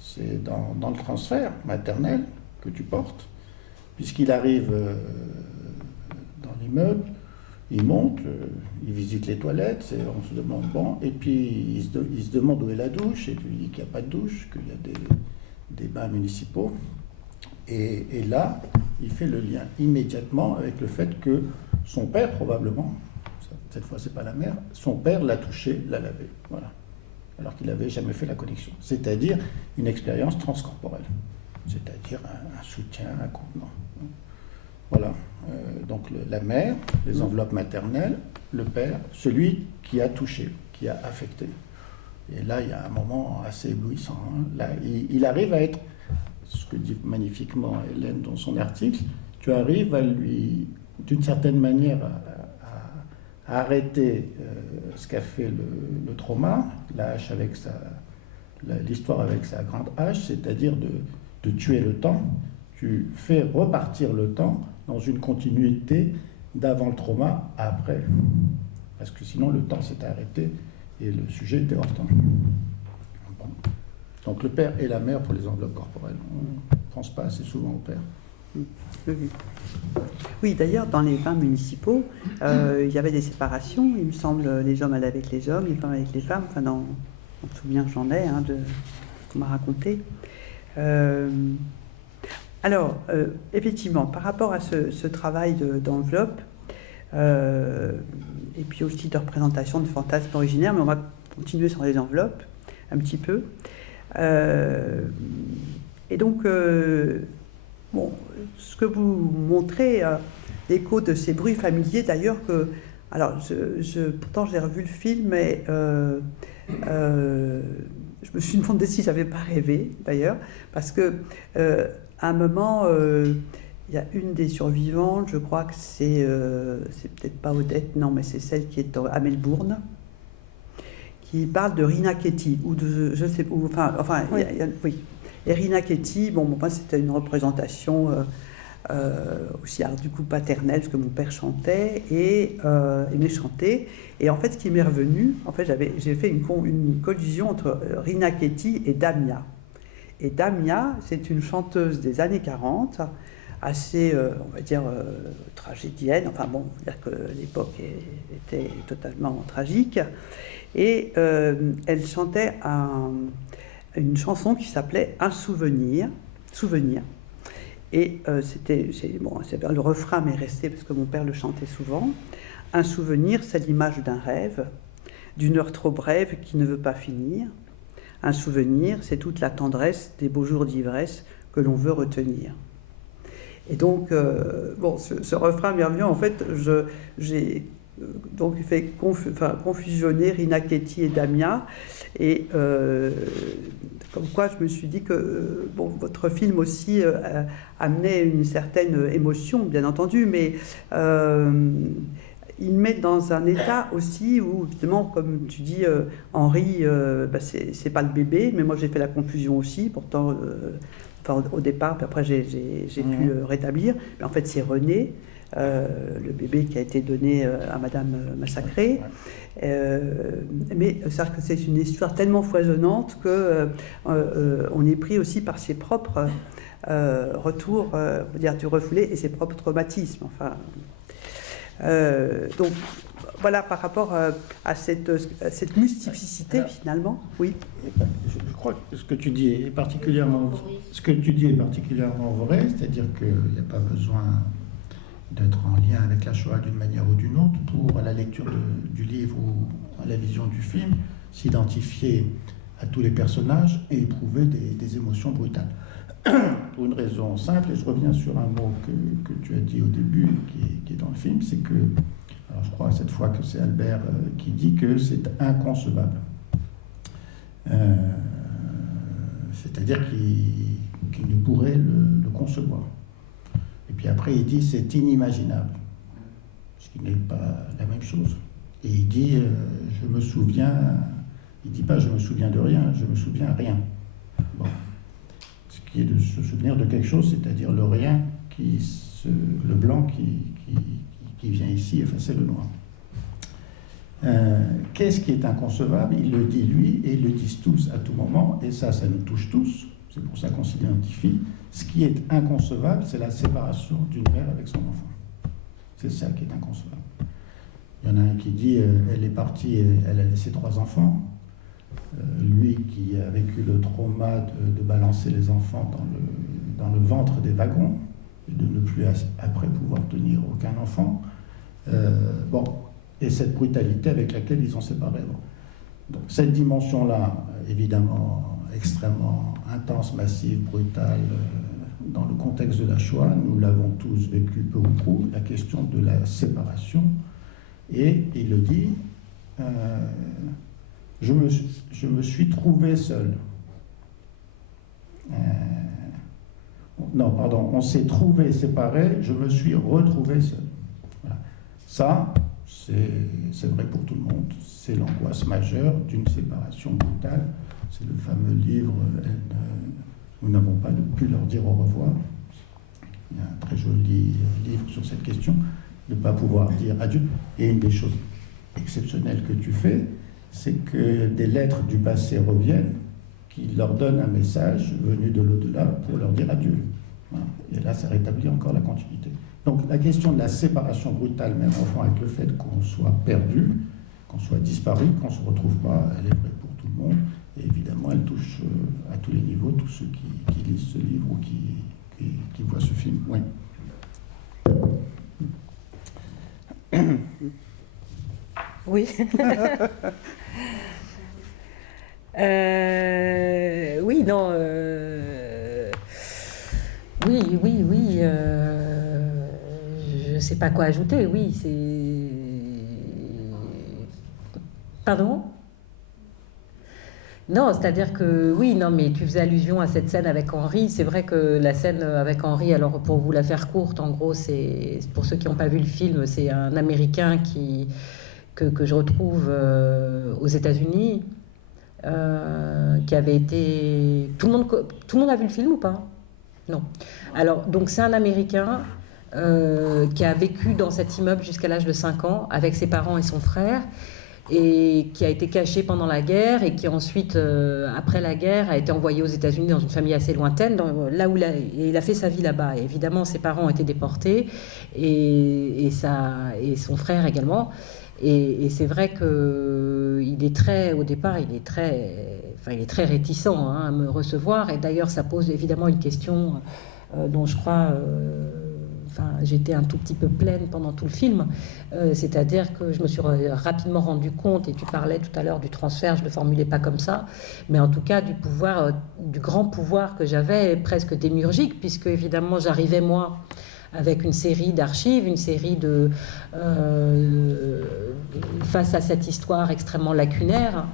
C'est dans le transfert maternel que tu portes, puisqu'il arrive dans l'immeuble, il monte, il visite les toilettes, on se demande, bon, et puis il se demande où est la douche, et tu lui dis qu'il n'y a pas de douche, qu'il y a des bains municipaux. Et là, il fait le lien immédiatement avec le fait que son père, probablement, cette fois c'est pas la mère, son père l'a touché, l'a lavé, voilà. Alors qu'il n'avait jamais fait la connexion. C'est-à-dire une expérience transcorporelle, c'est-à-dire un soutien, un contenant. Voilà. Donc la mère, les enveloppes maternelles, le père, celui qui a touché, qui a affecté. Et là, il y a un moment assez éblouissant. Hein. Là, il arrive à être, ce que dit magnifiquement Hélène dans son article, tu arrives à lui, d'une certaine manière, à arrêter ce qu'a fait le trauma, la hache avec l'histoire avec sa grande hache, c'est-à-dire de tuer le temps. Tu fais repartir le temps dans une continuité d'avant le trauma à après. Parce que sinon, le temps s'est arrêté et le sujet était hors temps. Bon. Donc le père et la mère pour les enveloppes corporelles. On ne pense pas assez souvent au père. Oui, d'ailleurs, dans les bains municipaux, il y avait des séparations. Il me semble, les hommes allaient avec les hommes, les femmes avec les femmes. Enfin, dans le souvenir que j'en ai, de ce qu'on m'a raconté. Alors, effectivement, par rapport à ce travail d'enveloppe, et puis aussi de représentation de fantasmes originaires, mais on va continuer sur les enveloppes un petit peu. Et donc, bon, ce que vous montrez, l'écho de ces bruits familiers, d'ailleurs, que. Alors, pourtant, j'ai revu le film, mais je me suis demandé si j'avais pas rêvé, d'ailleurs, parce que à un moment, il y a une des survivantes, je crois que c'est peut-être pas Odette, non, mais c'est celle qui est à Melbourne, qui parle de Rina Ketty, ou de, je sais, enfin, Oui. oui. Et Rina Ketty, bon, moi, c'était une représentation aussi, alors, du coup, paternelle, parce que mon père chantait et aimait chanter. Et en fait, ce qui m'est revenu, en fait, j'ai fait une collision entre Rina Ketty et Damia. Et Damia, c'est une chanteuse des années 40, assez, on va dire, tragédienne. Enfin bon, on va dire que l'époque était totalement tragique. Et elle chantait une chanson qui s'appelait Un souvenir. Et le refrain m'est resté parce que mon père le chantait souvent. Un souvenir, c'est l'image d'un rêve, d'une heure trop brève qui ne veut pas finir. Un souvenir, c'est toute la tendresse des beaux jours d'ivresse que l'on veut retenir. Et donc, ce refrain m'est revenu. En fait, j'ai donc fait confusionner Rina Ketty et Damia. Et comme quoi, je me suis dit que votre film aussi amenait une certaine émotion, bien entendu, mais il met dans un état aussi où, justement, comme tu dis, Henri, c'est pas le bébé, mais moi j'ai fait la confusion aussi, pourtant, au départ, puis après j'ai pu rétablir, mais en fait c'est René, le bébé qui a été donné à Madame Massacrée. Mais c'est-à-dire que c'est une histoire tellement foisonnante qu'on est pris aussi par ses propres retours, on va dire, du refoulé et ses propres traumatismes. Enfin, donc voilà, par rapport à cette multiplicité, finalement, oui. Je crois que ce que tu dis est particulièrement vrai, c'est-à-dire qu'il n'y a pas besoin d'être en lien avec la Shoah d'une manière ou d'une autre pour, à la lecture du livre ou à la vision du film, s'identifier à tous les personnages et éprouver des émotions brutales. Pour une raison simple, et je reviens sur un mot que tu as dit au début, qui est dans le film, c'est que, alors je crois cette fois que c'est Albert qui dit que c'est inconcevable. C'est-à-dire qu'il ne pourrait le concevoir. Et puis après, il dit c'est inimaginable, ce qui n'est pas la même chose. Et il dit je me souviens, il ne dit pas je me souviens de rien, je me souviens rien. Bon. Ce qui est de se souvenir de quelque chose, c'est-à-dire le rien, le blanc qui vient ici effacer le noir. Qu'est-ce qui est inconcevable? Il le dit lui, et ils le disent tous à tout moment, et ça nous touche tous, c'est pour ça qu'on s'identifie. Ce qui est inconcevable, c'est la séparation d'une mère avec son enfant. C'est ça qui est inconcevable. Il y en a un qui dit, elle est partie, elle a laissé 3 enfants. Lui qui a vécu le trauma de balancer les enfants dans le ventre des wagons, et de ne plus après pouvoir tenir aucun enfant. Et cette brutalité avec laquelle ils ont séparé. Donc cette dimension-là, évidemment, extrêmement intense, massive, brutale, dans le contexte de la Shoah, nous l'avons tous vécu peu ou prou, la question de la séparation. Et il le dit, je me suis trouvé seul. On s'est trouvé séparés, je me suis retrouvé seul. Voilà. Ça, c'est vrai pour tout le monde, c'est l'angoisse majeure d'une séparation brutale. C'est le fameux livre nous n'avons pas pu leur dire au revoir. Il y a un très joli livre sur cette question, de ne pas pouvoir dire adieu. Et une des choses exceptionnelles que tu fais, c'est que des lettres du passé reviennent, qui leur donnent un message venu de l'au-delà pour leur dire adieu. Voilà. Et là, ça rétablit encore la continuité. Donc la question de la séparation brutale, mère-enfant, avec le fait qu'on soit perdu, qu'on soit disparu, qu'on ne se retrouve pas, elle est vraie pour tout le monde. Et évidemment, elle touche à tous les niveaux tous ceux qui lisent ce livre ou qui qui voient ce film. Oui. Oui. Oui, non. Oui. Je ne sais pas quoi ajouter. Oui, c'est. Pardon? Non, c'est-à-dire que oui, non, mais tu faisais allusion à cette scène avec Henri. C'est vrai que la scène avec Henri, alors pour vous la faire courte, en gros, c'est pour ceux qui n'ont pas vu le film, c'est un Américain que je retrouve aux États-Unis, qui avait été. Tout le monde a vu le film ou pas? Non. Alors, donc c'est un Américain qui a vécu dans cet immeuble jusqu'à l'âge de 5 ans avec ses parents et son frère, et qui a été caché pendant la guerre et qui ensuite, après la guerre, a été envoyé aux États-Unis dans une famille assez lointaine, là où il a fait sa vie là-bas. Et évidemment, ses parents ont été déportés et son frère également. Et c'est vrai que au départ, il est très réticent à me recevoir. Et d'ailleurs, ça pose évidemment une question dont je crois. J'étais un tout petit peu pleine pendant tout le film, c'est-à-dire que je me suis rapidement rendu compte, et tu parlais tout à l'heure du transfert, je ne le formulais pas comme ça, mais en tout cas du pouvoir, du grand pouvoir que j'avais, presque démiurgique, puisque évidemment j'arrivais moi avec une série d'archives, une série face à cette histoire extrêmement lacunaire,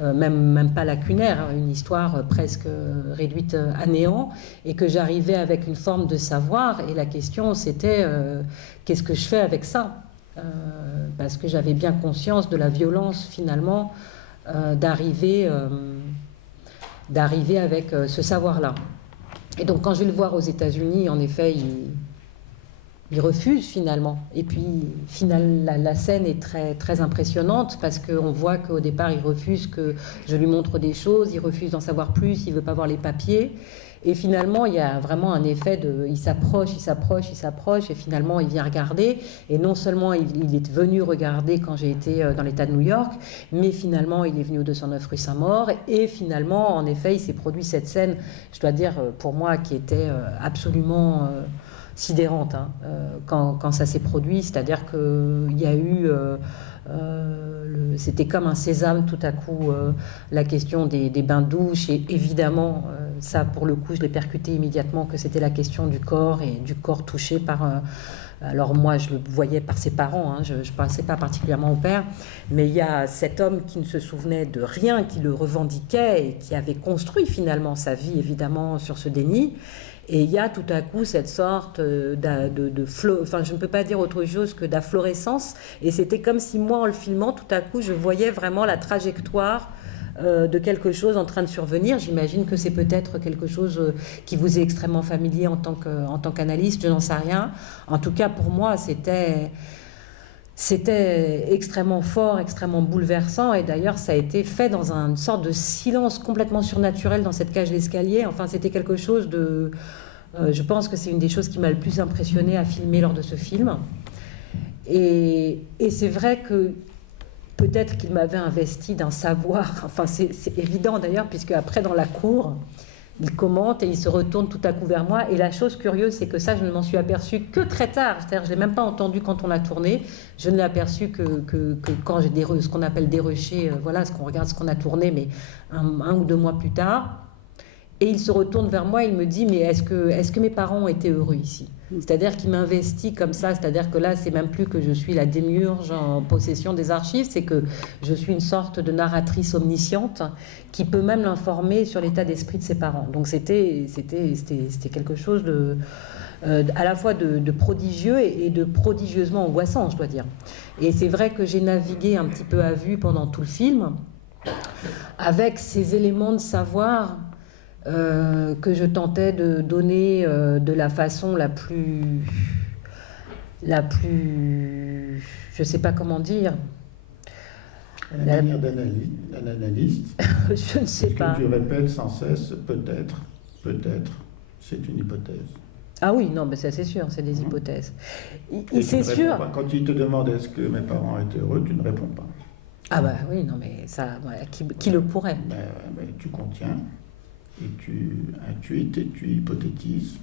même pas lacunaire, une histoire presque réduite à néant, et que j'arrivais avec une forme de savoir, et la question c'était qu'est-ce que je fais avec ça, parce que j'avais bien conscience de la violence finalement d'arriver avec ce savoir-là. Et donc quand je vais le voir aux États-Unis, en effet, il refuse finalement. Et puis, la scène est très, très impressionnante parce qu'on voit qu'au départ, il refuse que je lui montre des choses, il refuse d'en savoir plus, il ne veut pas voir les papiers. Et finalement, il y a vraiment un effet il s'approche, et finalement, il vient regarder. Et non seulement il est venu regarder quand j'ai été dans l'État de New York, mais finalement, il est venu au 209 rue Saint-Maur. Et finalement, en effet, il s'est produit cette scène, je dois dire, pour moi, qui était absolument sidérante quand ça s'est produit, c'est-à-dire qu'il y a eu c'était comme un sésame tout à coup, la question des bains-douches, et évidemment ça pour le coup je l'ai percuté immédiatement, que c'était la question du corps, et du corps touché par alors moi je le voyais par ses parents, je ne pensais pas particulièrement au père, mais il y a cet homme qui ne se souvenait de rien, qui le revendiquait et qui avait construit finalement sa vie évidemment sur ce déni. Et il y a tout à coup cette sorte je ne peux pas dire autre chose que d'afflorescence. Et c'était comme si moi, en le filmant, tout à coup, je voyais vraiment la trajectoire de quelque chose en train de survenir. J'imagine que c'est peut-être quelque chose qui vous est extrêmement familier en tant qu'analyste, je n'en sais rien. En tout cas, pour moi, c'était extrêmement fort, extrêmement bouleversant, et d'ailleurs ça a été fait dans une sorte de silence complètement surnaturel dans cette cage d'escalier. Enfin, c'était quelque chose de... je pense que c'est une des choses qui m'a le plus impressionnée à filmer lors de ce film. Et c'est vrai que peut-être qu'il m'avait investi d'un savoir, enfin c'est évident d'ailleurs, puisque après dans la cour, il commente et il se retourne tout à coup vers moi. Et la chose curieuse, c'est que ça, je ne m'en suis aperçue que très tard. C'est-à-dire, je ne l'ai même pas entendu quand on a tourné. Je ne l'ai aperçu que quand j'ai ce qu'on appelle dérushé, voilà, ce qu'on regarde, ce qu'on a tourné, mais un ou deux mois plus tard. Et il se retourne vers moi, il me dit, mais est-ce que mes parents ont été heureux ici? C'est-à-dire qu'il m'investit comme ça, c'est-à-dire que là, c'est même plus que je suis la démiurge en possession des archives, c'est que je suis une sorte de narratrice omnisciente qui peut même l'informer sur l'état d'esprit de ses parents. Donc c'était quelque chose à la fois de prodigieux et de prodigieusement angoissant, je dois dire. Et c'est vrai que j'ai navigué un petit peu à vue pendant tout le film, avec ces éléments de savoir que je tentais de donner de la façon la plus, je sais pas comment dire. La manière d'un analyste. Je ne sais pas. Que tu répètes sans cesse, peut-être, c'est une hypothèse. Ah oui, non, mais ça c'est sûr, c'est des hypothèses. Et c'est sûr. Quand il te demande est-ce que mes parents étaient heureux, tu ne réponds pas. Ah bah oui, non, mais ça, ouais, qui le pourrait? Mais tu contiens. Et tu intuites et tu hypothétises.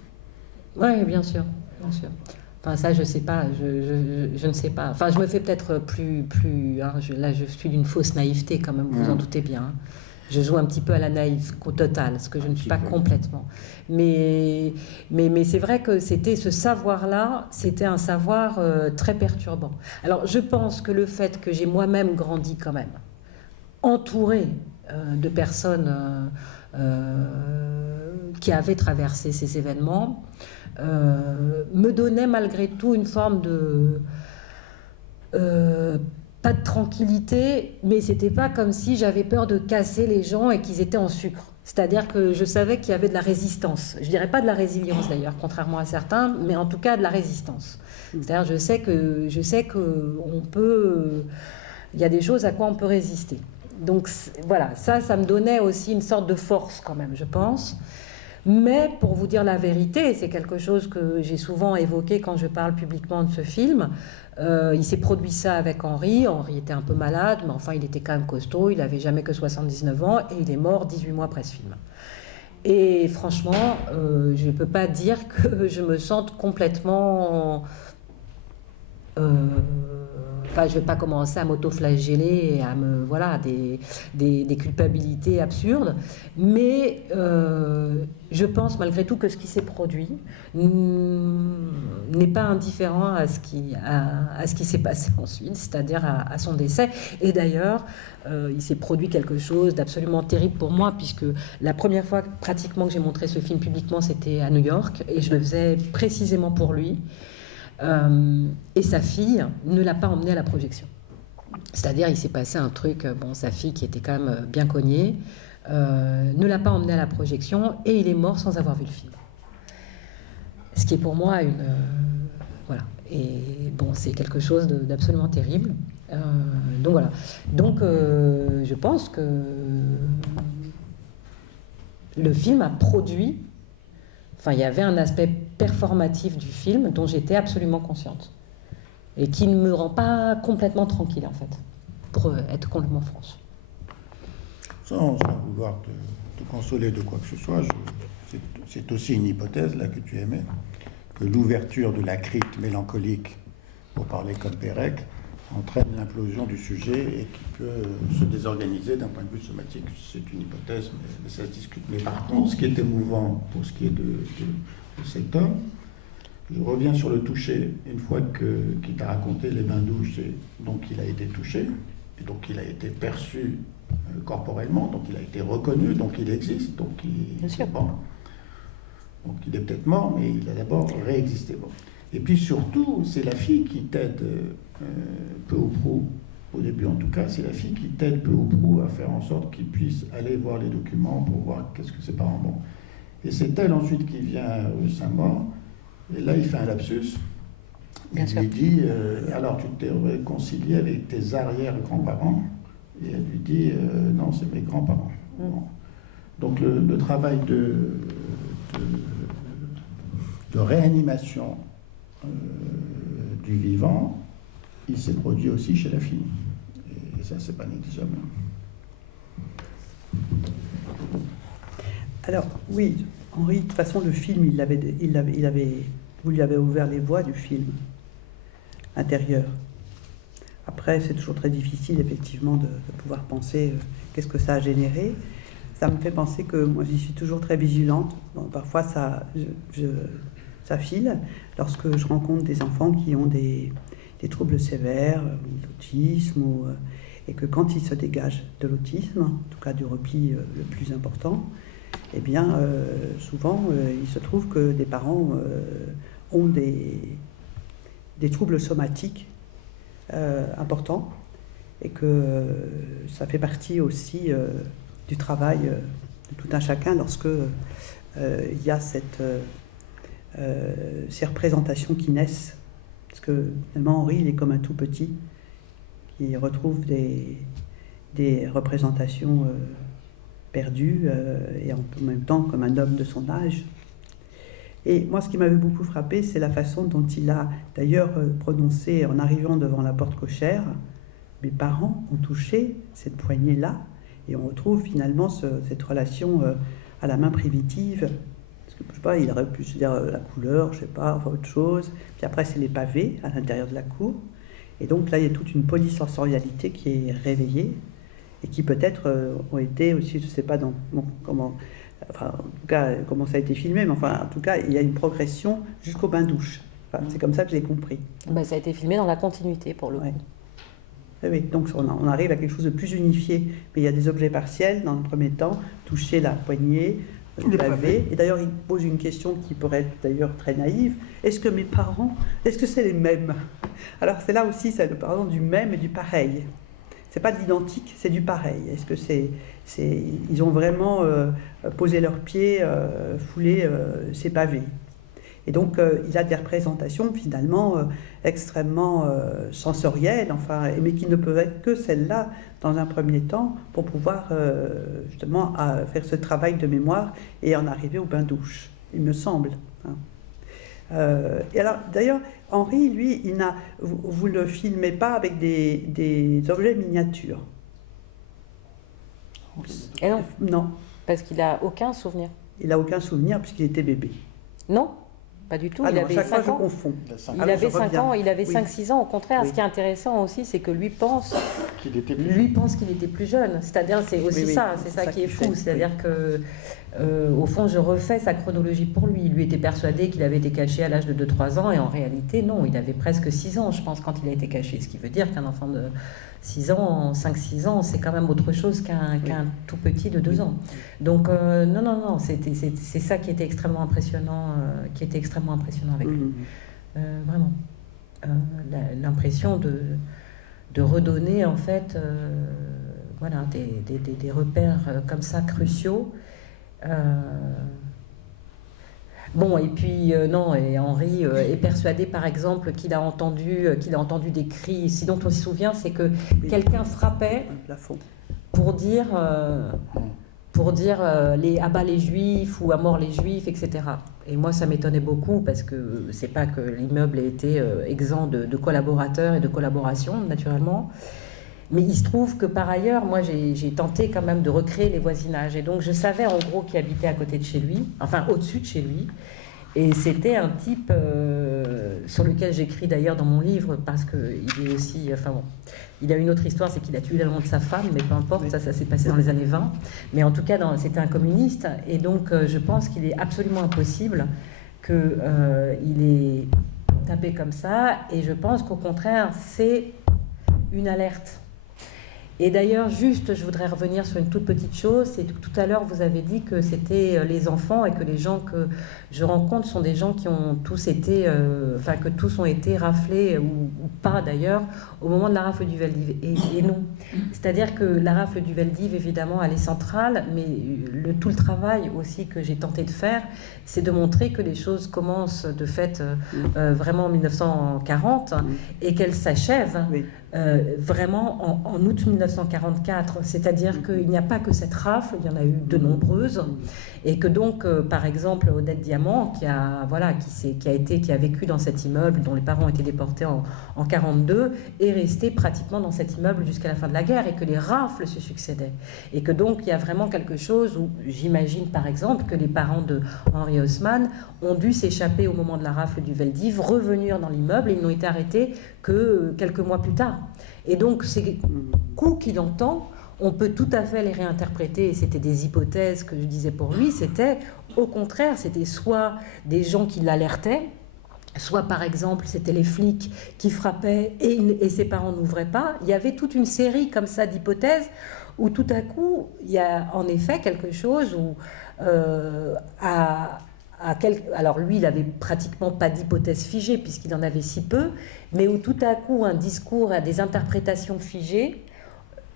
Oui, bien sûr, bien sûr. Enfin, ça, je sais pas, je ne sais pas. Enfin, je me fais peut-être hein, là, je suis d'une fausse naïveté quand même, vous en doutez bien. Hein. Je joue un petit peu à la naïve au total, ce que je ne suis pas complètement. Mais c'est vrai que c'était ce savoir-là, c'était un savoir très perturbant. Alors, je pense que le fait que j'ai moi-même grandi quand même, entourée de personnes qui avaient traversé ces événements, me donnait malgré tout une forme de pas de tranquillité, mais c'était pas comme si j'avais peur de casser les gens et qu'ils étaient en sucre. C'est-à-dire que je savais qu'il y avait de la résistance. Je dirais pas de la résilience d'ailleurs, contrairement à certains, mais en tout cas de la résistance. C'est-à-dire je sais que on peut, il y a des choses à quoi on peut résister. Donc voilà, ça me donnait aussi une sorte de force quand même, je pense. Mais pour vous dire la vérité, c'est quelque chose que j'ai souvent évoqué quand je parle publiquement de ce film. Il s'est produit ça avec Henri. Henri était un peu malade, mais enfin il était quand même costaud. Il n'avait jamais que 79 ans et il est mort 18 mois après ce film. Et franchement, je ne peux pas dire que je me sente complètement... Enfin, je ne vais pas commencer à m'auto-flageller et à me... Voilà, des culpabilités absurdes. Mais je pense malgré tout que ce qui s'est produit n'est pas indifférent à ce qui s'est passé ensuite, c'est-à-dire à son décès. Et d'ailleurs, il s'est produit quelque chose d'absolument terrible pour moi, puisque la première fois pratiquement que j'ai montré ce film publiquement, c'était à New York, et je le faisais précisément pour lui. Et sa fille ne l'a pas emmené à la projection. C'est-à-dire, il s'est passé un truc, bon, sa fille qui était quand même bien cognée, ne l'a pas emmené à la projection et il est mort sans avoir vu le film. Ce qui est pour moi une... voilà. Et bon, c'est quelque chose d'absolument terrible. Donc voilà. Donc, je pense que le film a produit... Enfin, il y avait un aspect performatif du film dont j'étais absolument consciente et qui ne me rend pas complètement tranquille, en fait, pour être complètement franche. Sans vouloir te consoler de quoi que ce soit, c'est aussi une hypothèse là que tu émets, que l'ouverture de la crypte mélancolique, pour parler comme Pérec, entraîne l'implosion du sujet et qui peut se désorganiser d'un point de vue somatique. C'est une hypothèse, mais ça se discute. Mais par contre, ce qui est émouvant pour ce qui est de cet homme, je reviens sur le toucher. Une fois qu'il t'a raconté les bains-douches, donc il a été touché, et donc il a été perçu corporellement, donc il a été reconnu, donc il existe, donc il est bon. Donc il est peut-être mort, mais il a d'abord réexisté. Bon. Et puis surtout, c'est la fille qui t'aide peu ou prou, au début en tout cas, c'est la fille qui t'aide peu ou prou à faire en sorte qu'il puisse aller voir les documents pour voir qu'est-ce que ses parents ont. Et c'est elle ensuite qui vient au Saint-Maur, et là il fait un lapsus. Il lui dit, alors tu t'es réconcilié avec tes arrière-grands-parents? Et elle lui dit, non, c'est mes grands-parents. Bon. Donc le travail de réanimation du vivant, il s'est produit aussi chez la fille. Et ça, c'est pas négligeable. Alors, oui, Henri, de toute façon, le film, vous lui avez ouvert les voies du film intérieur. Après, c'est toujours très difficile, effectivement, de pouvoir penser qu'est-ce que ça a généré. Ça me fait penser que moi, j'y suis toujours très vigilante. Bon, parfois, ça file lorsque je rencontre des enfants qui ont des troubles sévères, l'autisme, et que quand ils se dégagent de l'autisme, en tout cas du repli le plus important, eh bien, souvent, il se trouve que des parents ont des troubles somatiques importants, et que ça fait partie aussi du travail de tout un chacun lorsque il y a ces représentations qui naissent. Parce que finalement, Henri, il est comme un tout petit qui retrouve des représentations perdues et en même temps comme un homme de son âge. Et moi, ce qui m'avait beaucoup frappé, c'est la façon dont il a d'ailleurs prononcé en arrivant devant la porte cochère. Mes parents ont touché cette poignée-là, et on retrouve finalement cette relation à la main primitive, ce je sais pas, il aurait pu se dire la couleur, je sais pas, enfin autre chose. Puis après, c'est les pavés à l'intérieur de la cour. Et donc là, il y a toute une polysensorialité qui est réveillée et qui peut-être ont été aussi, je sais pas comment, enfin, en tout cas, comment ça a été filmé, mais enfin, en tout cas, il y a une progression jusqu'au bain-douche. Enfin, c'est comme ça que j'ai compris. Ben, ça a été filmé dans la continuité pour le coup. Ouais. Oui, donc on arrive à quelque chose de plus unifié, mais il y a des objets partiels dans le premier temps, toucher la poignée, le pavé. Et d'ailleurs, il pose une question qui pourrait être d'ailleurs très naïve. Est-ce que mes parents, est-ce que c'est les mêmes? Alors c'est là aussi, c'est pardon, du même et du pareil. C'est pas de l'identique, c'est du pareil. Est-ce que ils ont vraiment posé leurs pieds, foulé ces pavés? Et donc, il a des représentations finalement extrêmement sensorielles, enfin, mais qui ne peuvent être que celles-là dans un premier temps pour pouvoir justement faire ce travail de mémoire et en arriver au bain-douche, il me semble. Et alors, d'ailleurs, Henri, lui, vous ne le filmez pas avec des objets miniatures. Et non, Non, parce qu'il n'a aucun souvenir. il n'a aucun souvenir puisqu'il était bébé. Non, pas du tout. Ah il non, à avait chaque fois, 5 je ans. confonds. Il Ah oui, avait je 5 reviens. ans, il avait Oui. 5-6 ans. Au contraire, Oui. ce qui est intéressant aussi, c'est que lui pense Qu'il était plus lui pense qu'il était plus jeune. C'est-à-dire, c'est aussi Oui, ça, c'est ça qui est fou. fait, C'est-à-dire que, au fond, je refais sa chronologie pour lui. Il lui était persuadé qu'il avait été caché à l'âge de 2-3 ans, et en réalité, non, il avait presque 6 ans, je pense, quand il a été caché. Ce qui veut dire qu'un enfant de 6 ans, 5-6 ans, c'est quand même autre chose qu'un tout petit de 2 ans. Donc, non, c'est ça qui était extrêmement impressionnant, avec lui. Vraiment. L'impression de redonner en fait voilà, des repères comme ça cruciaux. Bon, et puis non, et Henri est persuadé par exemple qu'il a entendu des cris. Si dont on se souvient, c'est que quelqu'un frappait Un plafond. pour dire à bas les juifs ou à mort les juifs, etc. Et moi, ça m'étonnait beaucoup parce que c'est pas que l'immeuble ait été exempt de collaborateurs et de collaboration, naturellement. Mais il se trouve que par ailleurs, moi, j'ai tenté quand même de recréer les voisinages. Et donc, je savais en gros qui habitait à côté de chez lui, enfin au-dessus de chez lui. Et c'était un type sur lequel j'écris d'ailleurs dans mon livre parce qu'il est aussi... Enfin bon, il a une autre histoire, c'est qu'il a tué l'amant de sa femme, mais peu importe, oui. ça s'est passé dans les années 20. Mais en tout cas, c'était un communiste. Et donc, je pense qu'il est absolument impossible qu'il ait tapé comme ça. Et je pense qu'au contraire, c'est une alerte. Et d'ailleurs, juste, je voudrais revenir sur une toute petite chose. C'est que tout à l'heure, vous avez dit que c'était les enfants et que les gens que je rencontre sont des gens qui ont tous été, que tous ont été raflés, ou pas d'ailleurs, au moment de la rafle du Veldiv. Et non. C'est-à-dire que la rafle du Veldiv, évidemment, elle est centrale, mais tout le travail aussi que j'ai tenté de faire, c'est de montrer que les choses commencent de fait vraiment en 1940 et qu'elles s'achèvent. Oui. Vraiment en août 1944, c'est-à-dire qu'il n'y a pas que cette rafle, il y en a eu de nombreuses, et que donc, par exemple, Odette Diamant, qui a vécu dans cet immeuble, dont les parents ont été déportés en 1942, est restée pratiquement dans cet immeuble jusqu'à la fin de la guerre, et que les rafles se succédaient, et que donc il y a vraiment quelque chose où j'imagine, par exemple, que les parents de Henri Haussmann ont dû s'échapper au moment de la rafle du Veldiv, revenir dans l'immeuble, et ils n'ont été arrêtés que quelques mois plus tard. Et donc, ces coups qu'il entend, on peut tout à fait les réinterpréter, et c'était des hypothèses que je disais pour lui, c'était, au contraire, c'était soit des gens qui l'alertaient, soit par exemple, c'était les flics qui frappaient et ses parents n'ouvraient pas. Il y avait toute une série comme ça d'hypothèses où tout à coup, il y a en effet quelque chose où alors lui, il n'avait pratiquement pas d'hypothèse figée puisqu'il en avait si peu, mais où tout à coup un discours à des interprétations figées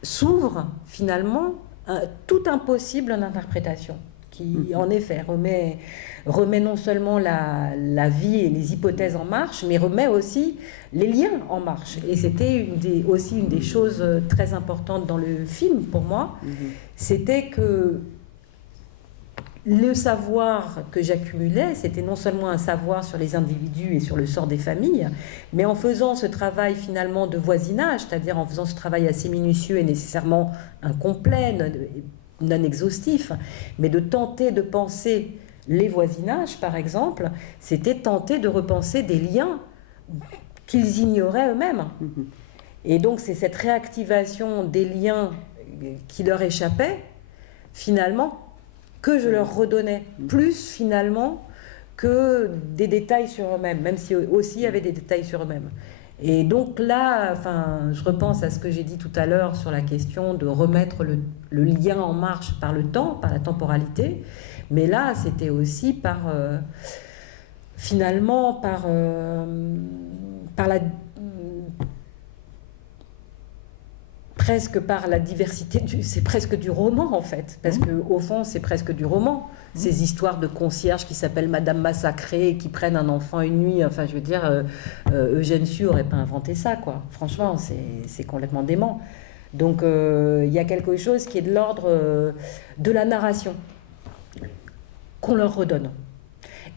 s'ouvre finalement tout impossible en interprétation, qui en effet remet non seulement la vie et les hypothèses en marche, mais remet aussi les liens en marche. Et c'était aussi une des choses très importantes dans le film pour moi, c'était que le savoir que j'accumulais, c'était non seulement un savoir sur les individus et sur le sort des familles, mais en faisant ce travail finalement de voisinage, c'est-à-dire en faisant ce travail assez minutieux et nécessairement incomplet, non exhaustif, mais de tenter de penser les voisinages, par exemple, c'était tenter de repenser des liens qu'ils ignoraient eux-mêmes. Et donc, c'est cette réactivation des liens qui leur échappaient, finalement, que je leur redonnais, plus finalement que des détails sur eux-mêmes, même si aussi il y avait des détails sur eux-mêmes. Et donc là, enfin, je repense à ce que j'ai dit tout à l'heure sur la question de remettre le lien en marche par le temps, par la temporalité, mais là, c'était aussi finalement, par la... presque par la diversité, c'est presque du roman en fait, parce qu'au fond c'est presque du roman, ces histoires de concierges qui s'appellent Madame Massacrée et qui prennent un enfant une nuit, enfin je veux dire, Eugène Sue n'aurait pas inventé ça quoi, franchement c'est complètement dément. Donc il y a quelque chose qui est de l'ordre de la narration qu'on leur redonne.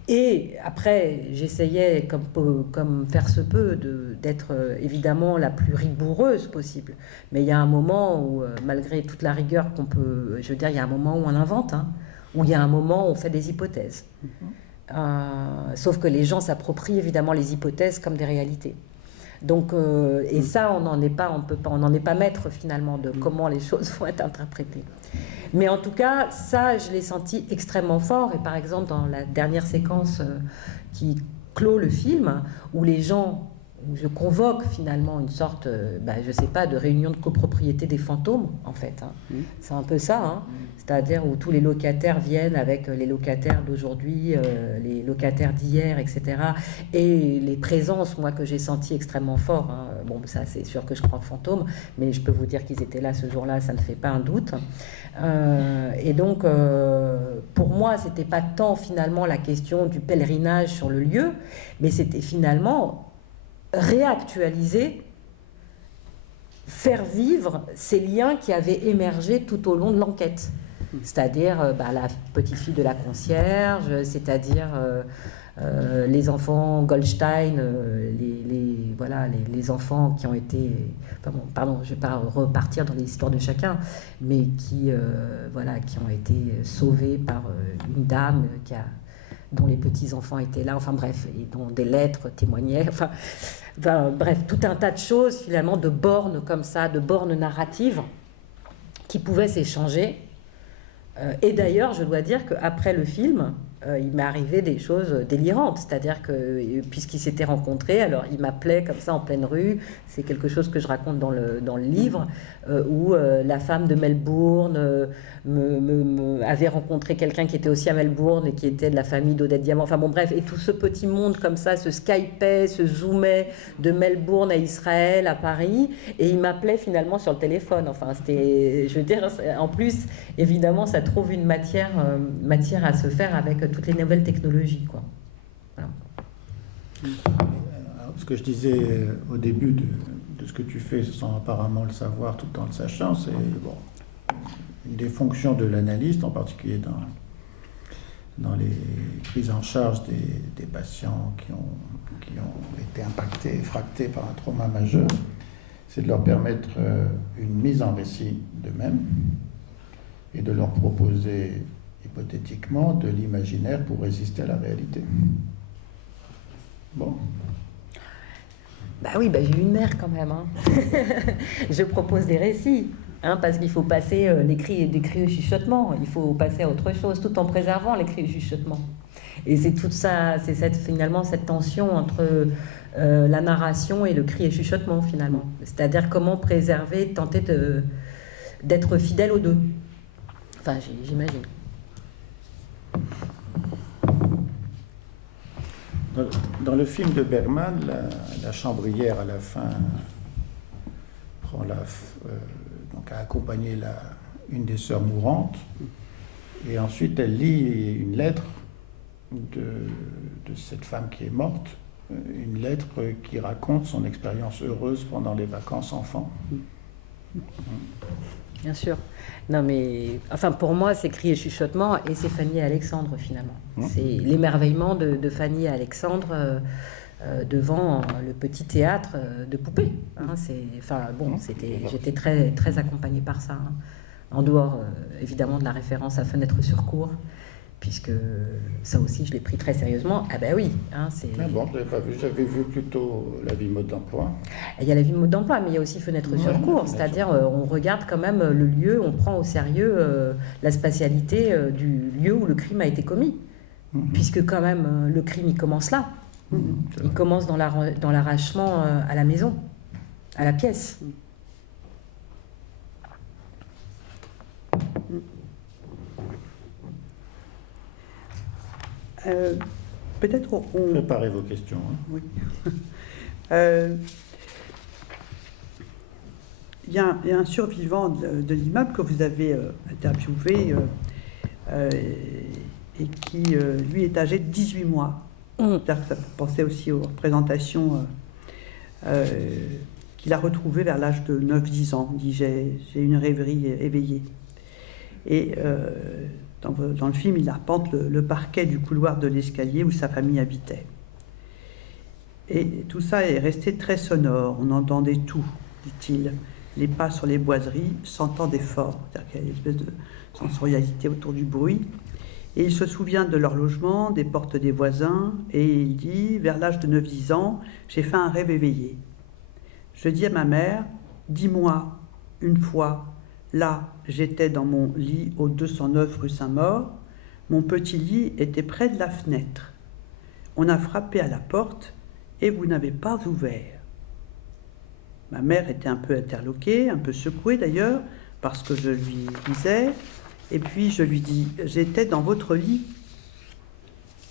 Et après, j'essayais, comme faire se peut, d'être évidemment la plus rigoureuse possible. Mais il y a un moment où, malgré toute la rigueur qu'on peut... Je veux dire, il y a un moment où on invente, hein, où il y a un moment où on fait des hypothèses. Sauf que les gens s'approprient évidemment les hypothèses comme des réalités. Donc, et ça, on n'en est pas maître finalement de comment les choses vont être interprétées. Mais en tout cas, ça, je l'ai senti extrêmement fort. Et par exemple, dans la dernière séquence qui clôt le film, où les gens, où je convoque finalement une sorte, je sais pas, de réunion de copropriété des fantômes, en fait. Hein. C'est un peu ça, hein. C'est-à-dire où tous les locataires viennent avec les locataires d'aujourd'hui, les locataires d'hier, etc. Et les présences, moi, que j'ai senties extrêmement fort. Hein. Bon, ça, c'est sûr que je crois aux fantômes, mais je peux vous dire qu'ils étaient là ce jour-là, ça ne fait pas un doute. Et donc, pour moi, c'était pas tant finalement la question du pèlerinage sur le lieu, mais c'était finalement réactualiser, faire vivre ces liens qui avaient émergé tout au long de l'enquête. C'est-à-dire la petite fille de la concierge, c'est-à-dire les enfants Goldstein, les enfants qui ont été... Enfin bon, pardon, je ne vais pas repartir dans les histoires de chacun, mais qui ont été sauvés par une dame dont les petits-enfants étaient là, enfin bref, et dont des lettres témoignaient, enfin bref, tout un tas de choses finalement, de bornes comme ça, de bornes narratives qui pouvaient s'échanger. Et d'ailleurs, je dois dire qu'après le film, il m'est arrivé des choses délirantes, c'est-à-dire que puisqu'ils s'étaient rencontrés, alors il m'appelait comme ça en pleine rue, c'est quelque chose que je raconte dans le livre, où la femme de Melbourne avait rencontré quelqu'un qui était aussi à Melbourne et qui était de la famille d'Odette Diamant, enfin bon bref, et tout ce petit monde comme ça se skypait, se zoomait de Melbourne à Israël, à Paris, et il m'appelait finalement sur le téléphone, enfin c'était, je veux dire, en plus évidemment ça trouve une matière à se faire avec toutes les nouvelles technologies, quoi. Voilà. Ce que je disais au début de ce que tu fais sans apparemment le savoir tout en le sachant, c'est une des fonctions de l'analyste, en particulier dans les prises en charge des patients qui ont été impactés, fractés par un trauma majeur, c'est de leur permettre une mise en récit d'eux-mêmes et de leur proposer hypothétiquement de l'imaginaire pour résister à la réalité. Bon. Oui, j'ai une mère quand même. Hein. Je propose des récits, hein, parce qu'il faut passer des cris au chuchotement. Il faut passer à autre chose, tout en préservant les cris au chuchotement. Et c'est tout ça, c'est finalement cette tension entre la narration et le cri et chuchotement, finalement. C'est-à-dire comment préserver, tenter d'être fidèle aux deux. Enfin, j'imagine. Dans le film de Bergman, la chambrière à la fin donc a accompagné une des sœurs mourantes, et ensuite elle lit une lettre de cette femme qui est morte, une lettre qui raconte son expérience heureuse pendant les vacances enfants. Bien sûr. Non, mais enfin, pour moi, c'est Cris et chuchotements, et c'est Fanny et Alexandre, finalement. C'est l'émerveillement de Fanny et Alexandre devant le petit théâtre de poupées. Hein. J'étais très, très accompagnée par ça. Hein. En dehors, évidemment, de la référence à Fenêtre sur cour. puisque ça aussi, je l'ai pris très sérieusement. Ah ben oui, hein, c'est... Ah bon, je l'avais pas vu. J'avais vu plutôt la vie mode d'emploi. Il y a la vie mode d'emploi, mais il y a aussi fenêtre sur Ouais, cours, fenêtre c'est-à-dire sur on regarde quand même le lieu, on prend au sérieux la spatialité du lieu où le crime a été commis, puisque quand même le crime il commence là, il commence dans l'arrachement à la maison, à la pièce. Peut-être on... Préparez vos questions. Hein. Oui. Il y a un survivant de l'immeuble que vous avez interviewé et qui, lui, est âgé de 18 mois. C'est-à-dire que ça pensait aussi aux représentations qu'il a retrouvées vers l'âge de 9-10 ans. Il dit « j'ai une rêverie éveillée ». Et dans le film, il arpente le parquet du couloir de l'escalier où sa famille habitait. Et tout ça est resté très sonore. On entendait tout, dit-il. Les pas sur les boiseries s'entendaient fort. C'est-à-dire qu'il y a une espèce de sensorialité autour du bruit. Et il se souvient de leur logement, des portes des voisins, et il dit, vers l'âge de 9-10 ans, j'ai fait un rêve éveillé. Je dis à ma mère, dis-moi, une fois, là, j'étais dans mon lit au 209 rue Saint-Maur, mon petit lit était près de la fenêtre. On a frappé à la porte et vous n'avez pas ouvert. Ma mère était un peu interloquée, un peu secouée d'ailleurs, parce que je lui disais, et puis je lui dis, j'étais dans votre lit.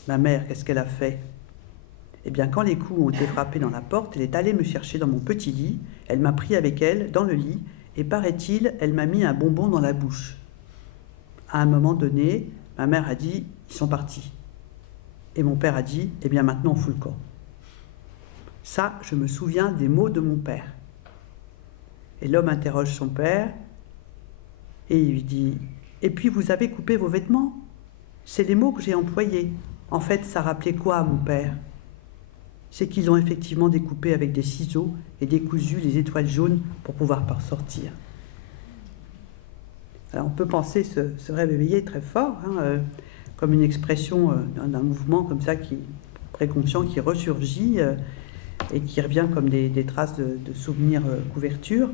Ma mère, qu'est-ce qu'elle a fait? Eh bien, quand les coups ont été frappés dans la porte, elle est allée me chercher dans mon petit lit, elle m'a pris avec elle dans le lit, et paraît-il, elle m'a mis un bonbon dans la bouche. À un moment donné, ma mère a dit, ils sont partis. Et mon père a dit, eh bien maintenant on fout le camp. Ça, je me souviens des mots de mon père. Et l'homme interroge son père, et il lui dit, et puis vous avez coupé vos vêtements? C'est les mots que j'ai employés. En fait, ça rappelait quoi à mon père? C'est qu'ils ont effectivement découpé avec des ciseaux et décousu les étoiles jaunes pour pouvoir pas sortir. Alors on peut penser ce rêve éveillé très fort, hein, comme une expression d'un mouvement comme ça, qui préconscient, qui ressurgit et qui revient comme des traces de souvenirs couverture,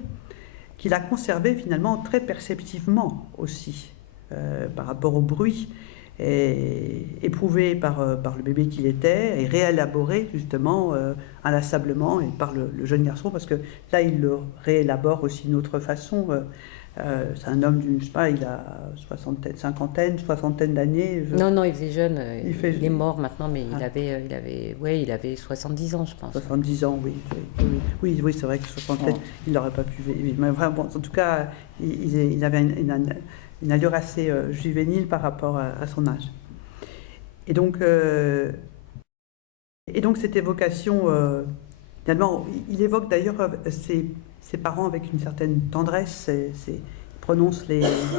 qu'il a conservé finalement très perceptivement aussi, par rapport au bruit, et éprouvé par le bébé qu'il était, et réélaboré justement inlassablement et par le jeune garçon, parce que là il le réélabore aussi d'une autre façon. C'est un homme d'une, je sais pas, il a soixantaine d'années. Non, il faisait jeune. Il est mort maintenant, mais il avait 70 ans, je pense. 70 ans, oui, c'est vrai que soixantaine, il n'aurait pas pu vivre. Mais vraiment, en tout cas, il avait une allure assez juvénile par rapport à son âge. Et donc cette évocation, finalement, il évoque d'ailleurs ses parents avec une certaine tendresse, il prononce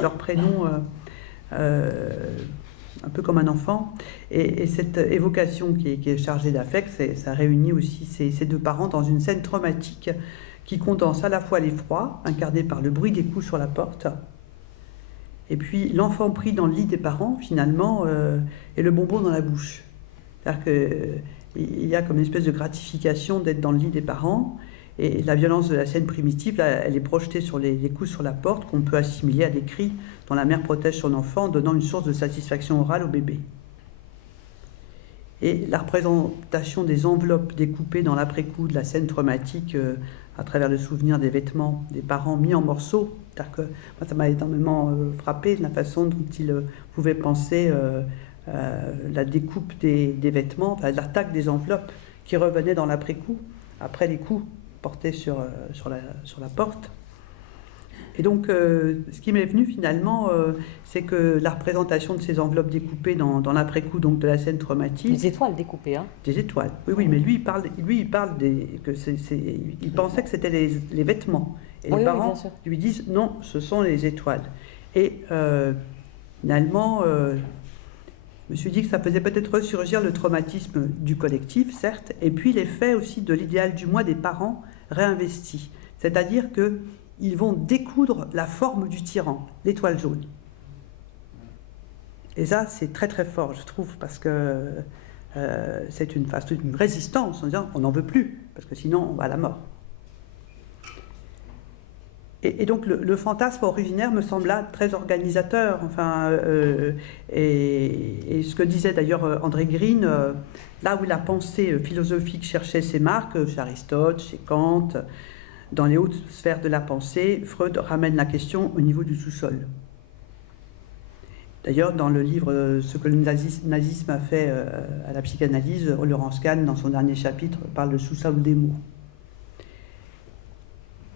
leurs prénoms un peu comme un enfant, et cette évocation qui est chargée d'affect, ça réunit aussi ces deux parents dans une scène traumatique qui condense à la fois l'effroi, incarné par le bruit des coups sur la porte, et puis l'enfant pris dans le lit des parents, finalement, et le bonbon dans la bouche. C'est-à-dire qu'il y a comme une espèce de gratification d'être dans le lit des parents, et la violence de la scène primitive, là, elle est projetée sur les coups sur la porte, qu'on peut assimiler à des cris dont la mère protège son enfant, donnant une source de satisfaction orale au bébé. Et la représentation des enveloppes découpées dans l'après-coup de la scène traumatique, à travers le souvenir des vêtements des parents mis en morceaux, c'est-à-dire que moi, ça m'a énormément frappé, la façon dont il pouvait penser la découpe des vêtements, l'attaque des enveloppes qui revenaient dans l'après-coup, après les coups portés sur la porte. Et donc, ce qui m'est venu finalement, c'est que la représentation de ces enveloppes découpées dans l'après-coup, donc de la scène traumatique... Des étoiles découpées, hein. Des étoiles, oui, mais lui, il parle il pensait que c'était les vêtements. Et les parents lui disent, non, ce sont les étoiles. Et finalement, je me suis dit que ça faisait peut-être ressurgir le traumatisme du collectif, certes, et puis l'effet aussi de l'idéal du moi des parents réinvestis. C'est-à-dire qu'ils vont découdre la forme du tyran, l'étoile jaune. Et ça, c'est très très fort, je trouve, parce que c'est une résistance en disant on n'en veut plus, parce que sinon on va à la mort. Et donc le fantasme originaire me semble là très organisateur. Enfin, et ce que disait d'ailleurs André Green, là où la pensée philosophique cherchait ses marques, chez Aristote, chez Kant, dans les hautes sphères de la pensée, Freud ramène la question au niveau du sous-sol. D'ailleurs, dans le livre Ce que le nazisme a fait à la psychanalyse, Laurence Kahn, dans son dernier chapitre, parle de sous-sol des mots.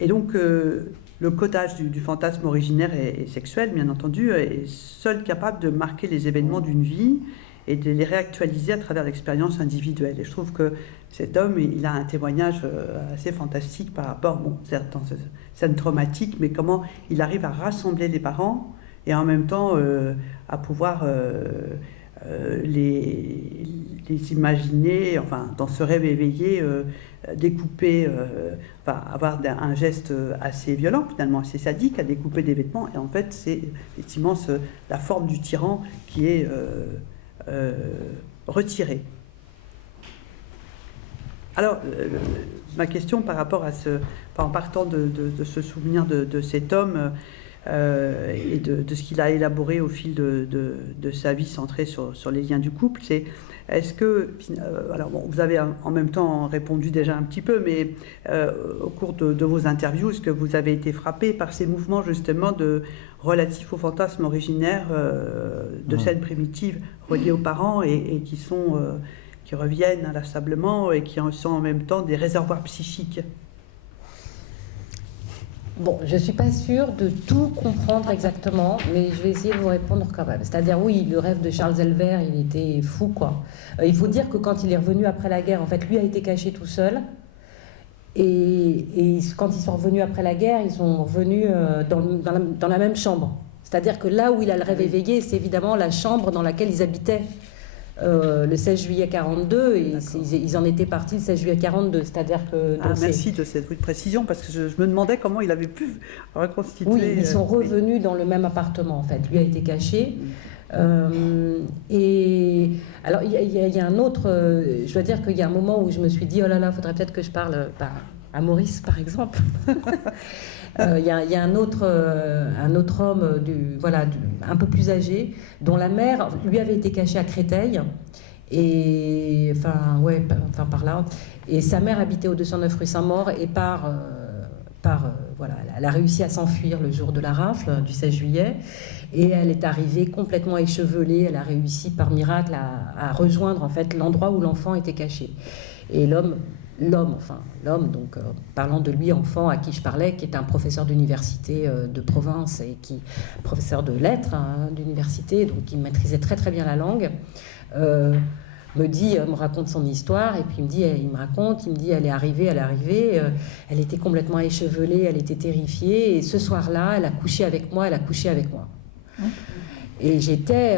Et donc, le codage du fantasme originaire et sexuel, bien entendu, est seul capable de marquer les événements d'une vie et de les réactualiser à travers l'expérience individuelle. Et je trouve que cet homme, il a un témoignage assez fantastique par rapport, bon, certes, dans cette scène traumatique, mais comment il arrive à rassembler les parents et en même temps à pouvoir les imaginer, enfin, dans ce rêve éveillé, découper, enfin, avoir un geste assez violent, finalement, assez sadique, à découper des vêtements. Et en fait, c'est effectivement la forme du tyran qui est retirée. Alors, ma question par rapport à en partant de ce souvenir de cet homme et de ce qu'il a élaboré au fil de sa vie centrée sur les liens du couple, c'est est-ce que, alors bon, vous avez en même temps répondu déjà un petit peu, mais au cours de vos interviews, est-ce que vous avez été frappé par ces mouvements justement relatifs au fantasme originaire de scènes primitives reliées aux parents et qui reviennent inlassablement et qui sont en même temps des réservoirs psychiques? Bon, je ne suis pas sûre de tout comprendre exactement, mais je vais essayer de vous répondre quand même. C'est-à-dire, oui, le rêve de Charles Elver, il était fou, quoi. Il faut dire que quand il est revenu après la guerre, en fait, lui a été caché tout seul. Et quand ils sont revenus après la guerre, ils sont revenus dans la même chambre. C'est-à-dire que là où il a le rêve éveillé, c'est évidemment la chambre dans laquelle ils habitaient le 16 juillet 42, et ils en étaient partis le 16 juillet 42, c'est-à-dire que... merci de cette précision, parce que je me demandais comment il avait pu reconstituer... Oui, ils sont revenus dans le même appartement, en fait. Lui a été caché. Et alors, il y a un autre... je dois dire qu'il y a un moment où je me suis dit, oh là là, il faudrait peut-être que je parle à Maurice, par exemple. Il y a un autre homme un peu plus âgé, dont la mère lui avait été cachée à Créteil, et par là, et sa mère habitait au 209 rue Saint-Maur, et elle a réussi à s'enfuir le jour de la rafle du 16 juillet, et elle est arrivée complètement échevelée. Elle a réussi par miracle à rejoindre en fait l'endroit où l'enfant était caché, et l'homme, donc parlant de lui, enfant à qui je parlais, qui est un professeur d'université de province et professeur de lettres d'université, donc qui maîtrisait très très bien la langue, me raconte son histoire, et puis il me dit, elle est arrivée, elle était complètement échevelée, elle était terrifiée, et ce soir-là, elle a couché avec moi. Et j'étais,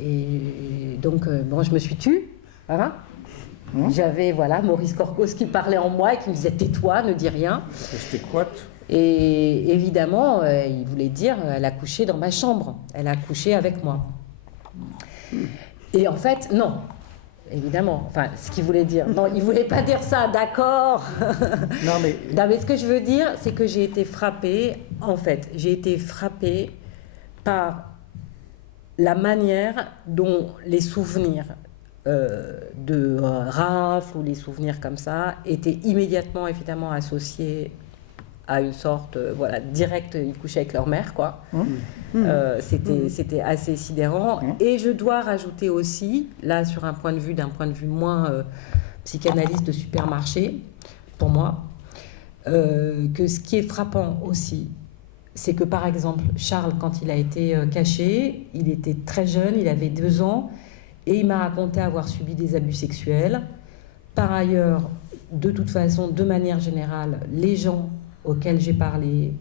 et donc je me suis tue, voilà. J'avais Maurice Corcos qui parlait en moi et qui me disait tais-toi, ne dis rien. C'était quoi? Et évidemment, il voulait dire elle a couché dans ma chambre, elle a couché avec moi. Et en fait, non, évidemment. Enfin, ce qu'il voulait dire, non, il voulait pas dire ça, d'accord. Non, mais ce que je veux dire, c'est que j'ai été frappée. En fait, j'ai été frappée par la manière dont les souvenirs de rafle ou les souvenirs comme ça étaient immédiatement évidemment associés à une sorte direct, ils couchaient avec leur mère, quoi. C'était assez sidérant. Et je dois rajouter aussi, là sur d'un point de vue moins psychanalyste de supermarché pour moi, que ce qui est frappant aussi, c'est que par exemple Charles, quand il a été caché, il était très jeune, il avait 2 ans, et il m'a raconté avoir subi des abus sexuels. Par ailleurs, de toute façon, de manière générale, les gens auxquels j'ai parlé,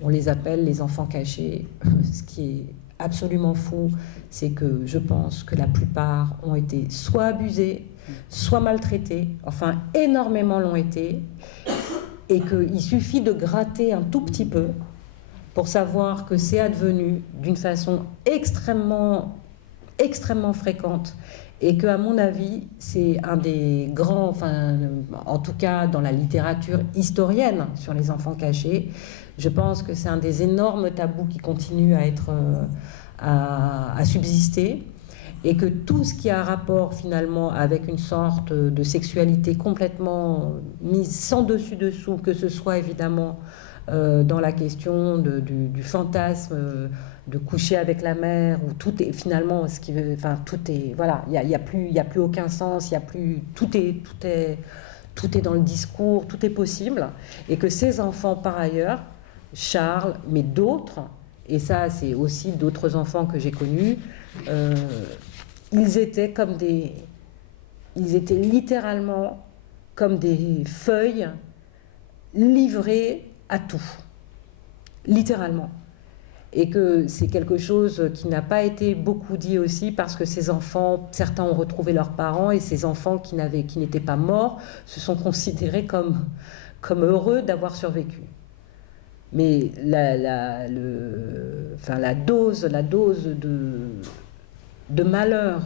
on les appelle les enfants cachés. Ce qui est absolument fou, c'est que je pense que la plupart ont été soit abusés, soit maltraités, enfin énormément l'ont été, et qu'il suffit de gratter un tout petit peu pour savoir que c'est advenu d'une façon extrêmement fréquente et que, à mon avis, c'est un des grands, enfin, en tout cas dans la littérature historienne sur les enfants cachés, je pense que c'est un des énormes tabous qui continue à être à subsister, et que tout ce qui a rapport finalement avec une sorte de sexualité complètement mise sans dessus-dessous, que ce soit évidemment dans la question du fantasme de coucher avec la mère, où tout est finalement ce qui veut, enfin tout est, voilà, il y a plus aucun sens, il y a plus, tout est dans le discours, tout est possible, et que ces enfants par ailleurs, Charles, mais d'autres, et ça c'est aussi d'autres enfants que j'ai connus, ils étaient littéralement comme des feuilles livrées à tout, littéralement. Et que c'est quelque chose qui n'a pas été beaucoup dit aussi, parce que ces enfants, certains ont retrouvé leurs parents, et ces enfants qui n'étaient pas morts se sont considérés comme heureux d'avoir survécu. Mais la dose de malheur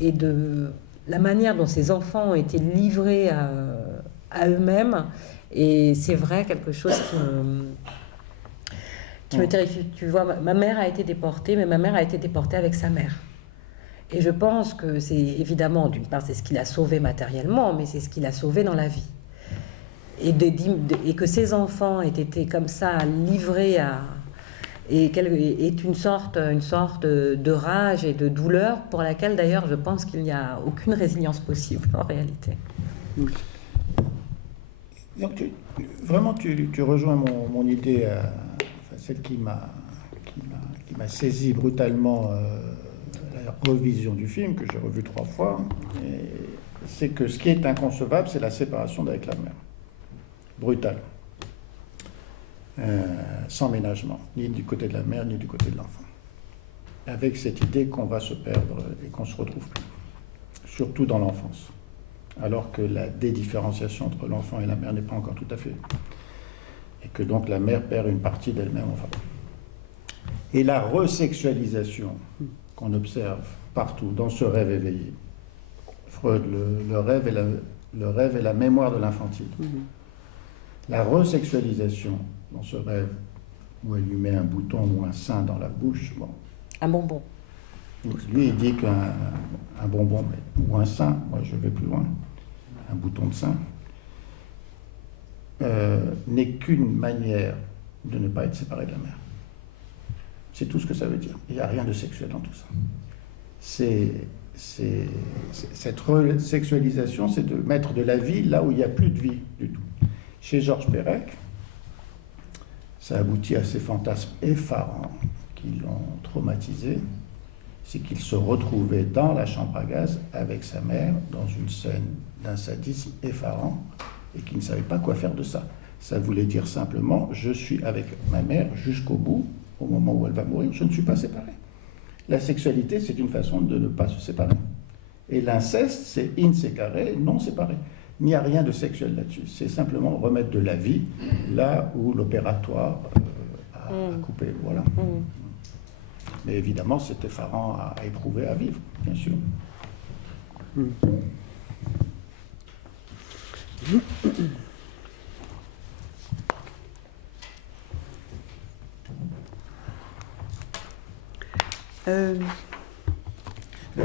et de la manière dont ces enfants ont été livrés à eux-mêmes, et c'est vrai quelque chose qui me terrifie. Tu vois, ma mère a été déportée, mais ma mère a été déportée avec sa mère. Et je pense que c'est évidemment, d'une part, c'est ce qui l'a sauvée matériellement, mais c'est ce qui l'a sauvée dans la vie. Et que ces enfants aient été comme ça livrés à... est une sorte de rage et de douleur pour laquelle d'ailleurs je pense qu'il n'y a aucune résilience possible en réalité. Donc vraiment tu rejoins mon idée, celle qui m'a saisi brutalement la revision du film, que j'ai revu 3 fois, c'est que ce qui est inconcevable, c'est la séparation d'avec la mère. Brutale. Sans ménagement, ni du côté de la mère, ni du côté de l'enfant. Avec cette idée qu'on va se perdre et qu'on ne se retrouve plus. Surtout dans l'enfance. Alors que la dédifférenciation entre l'enfant et la mère n'est pas encore tout à fait. Et que donc la mère perd une partie d'elle-même, enfin. Et la resexualisation qu'on observe partout, dans ce rêve éveillé. Freud, le rêve est la mémoire de l'infantile. La resexualisation dans ce rêve, où elle lui met un bouton ou un sein dans la bouche, bon. Un bonbon. Lui, il dit qu'un bonbon, ou un sein, moi je vais plus loin, un bouton de sein, n'est qu'une manière de ne pas être séparé de la mère. C'est tout ce que ça veut dire. Il n'y a rien de sexuel dans tout ça. Cette sexualisation, c'est de mettre de la vie là où il n'y a plus de vie du tout. Chez Georges Perec, ça aboutit à ces fantasmes effarants qui l'ont traumatisé. C'est qu'il se retrouvait dans la chambre à gaz avec sa mère dans une scène d'un sadisme effarant et qu'il ne savait pas quoi faire de ça. Ça voulait dire simplement, je suis avec ma mère jusqu'au bout, au moment où elle va mourir, je ne suis pas séparé. La sexualité, c'est une façon de ne pas se séparer. Et l'inceste, c'est in secarre, non séparé. Il n'y a rien de sexuel là-dessus. C'est simplement remettre de la vie là où l'opératoire a coupé. Voilà. Mais évidemment, c'est effarant à éprouver, à vivre, bien sûr.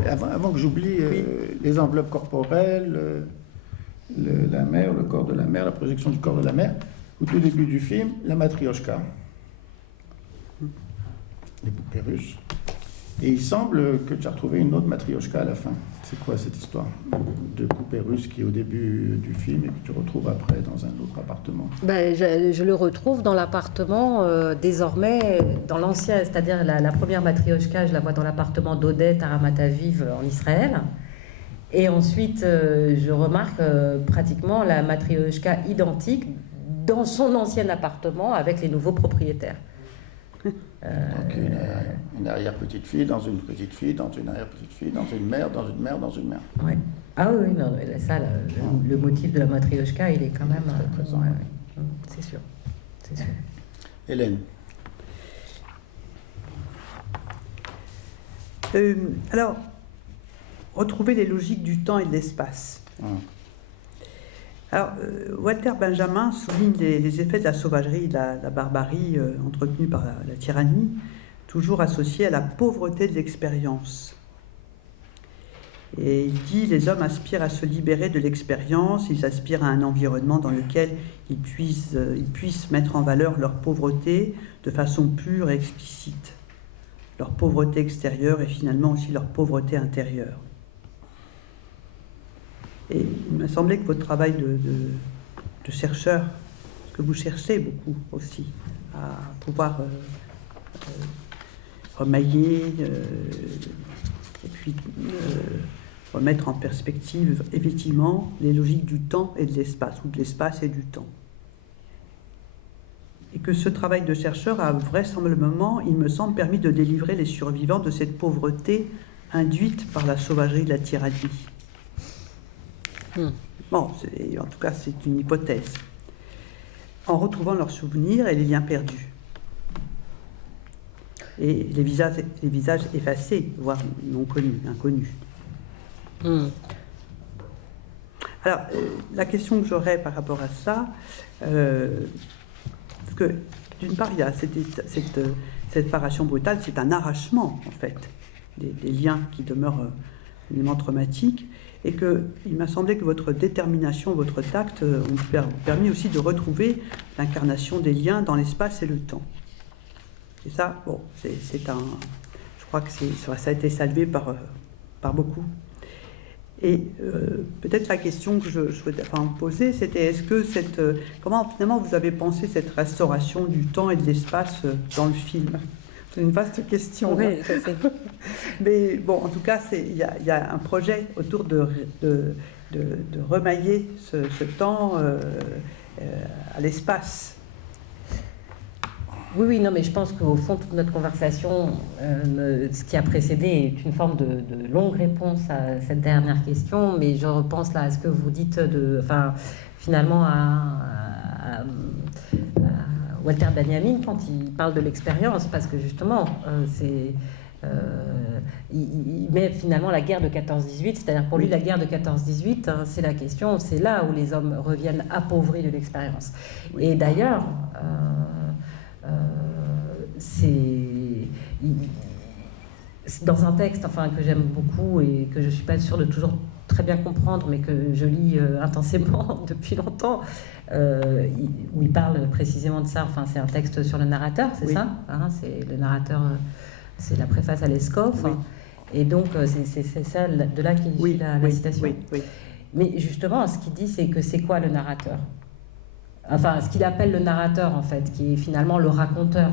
Avant que j'oublie, les enveloppes corporelles, la mère, le corps de la mère, la projection du corps de la mère, au tout début du film, la matrioshka, les poupées russes. Et il semble que tu as retrouvé une autre matrioshka à la fin. C'est quoi cette histoire de poupée russe qui est au début du film et que tu retrouves après dans un autre appartement? Je le retrouve dans l'appartement désormais, dans l'ancien, c'est-à-dire la première matrioshka, je la vois dans l'appartement d'Odette à Ramat Aviv en Israël. Et ensuite, je remarque pratiquement la matrioshka identique dans son ancien appartement avec les nouveaux propriétaires. Donc une arrière-petite-fille dans une petite-fille, dans une arrière-petite-fille, dans une mère, dans une mère, dans une mère. Ouais. Ah oui, non, ça, le motif de la matrioshka, il est quand même... Très présent. Ouais. C'est sûr. Hélène, Alors, retrouver les logiques du temps et de l'espace. Alors, Walter Benjamin souligne les effets de la sauvagerie, de la barbarie entretenue par la tyrannie, toujours associée à la pauvreté de l'expérience. Et il dit, les hommes aspirent à se libérer de l'expérience, ils aspirent à un environnement dans lequel ils puissent mettre en valeur leur pauvreté de façon pure et explicite. Leur pauvreté extérieure et finalement aussi leur pauvreté intérieure. Et il m'a semblé que votre travail de chercheur, que vous cherchez beaucoup aussi, à pouvoir remailler et puis remettre en perspective effectivement les logiques du temps et de l'espace, ou de l'espace et du temps. Et que ce travail de chercheur a vraisemblablement, il me semble, permis de délivrer les survivants de cette pauvreté induite par la sauvagerie de la tyrannie. Bon, en tout cas, c'est une hypothèse. En retrouvant leurs souvenirs et les liens perdus. Et les visages effacés, voire non connus, inconnus. Alors, la question que j'aurais par rapport à ça, parce que d'une part, il y a cette séparation brutale, c'est un arrachement, en fait, des liens qui demeurent un élément traumatique, et qu'il m'a semblé que votre détermination, votre tact ont permis aussi de retrouver l'incarnation des liens dans l'espace et le temps. Et ça, bon, je crois que ça a été salué par beaucoup. Et peut-être la question que je souhaitais vous poser, c'était est-ce que comment finalement vous avez pensé cette restauration du temps et de l'espace dans le film? C'est une vaste question. Oui, ça c'est... Mais bon, en tout cas, il y a un projet autour de remailler ce temps à l'espace. Oui, non, mais je pense qu'au fond, toute notre conversation, ce qui a précédé est une forme de longue réponse à cette dernière question, mais je repense là à ce que vous dites, finalement à Walter Benjamin quand il parle de l'expérience, parce que justement, il met finalement la guerre de 14-18, c'est-à-dire pour lui la guerre de 14-18, c'est la question, c'est là où les hommes reviennent appauvris de l'expérience. Et d'ailleurs, c'est dans un texte que j'aime beaucoup et que je ne suis pas sûre de toujours très bien comprendre, mais que je lis intensément depuis longtemps, où il parle précisément de ça. C'est un texte sur le narrateur, c'est ça, c'est le narrateur, c'est la préface à Lescoff, et donc c'est ça de là qu'il suit la citation. Mais justement, ce qu'il dit, c'est que c'est quoi le narrateur? Ce qu'il appelle le narrateur, en fait, qui est finalement le raconteur.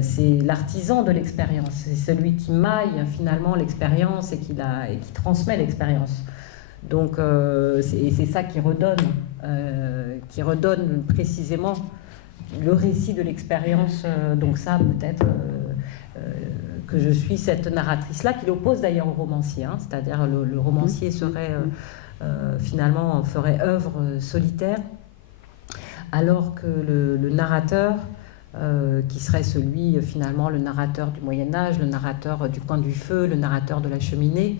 C'est l'artisan de l'expérience, c'est celui qui maille finalement l'expérience et qui transmet l'expérience. Donc c'est ça qui redonne précisément le récit de l'expérience. Donc ça, peut-être que je suis cette narratrice-là, qui l'oppose d'ailleurs au romancier, c'est-à-dire le romancier serait finalement ferait œuvre solitaire, alors que le narrateur, qui serait celui, finalement, le narrateur du Moyen-Âge, le narrateur du coin du feu, le narrateur de la cheminée,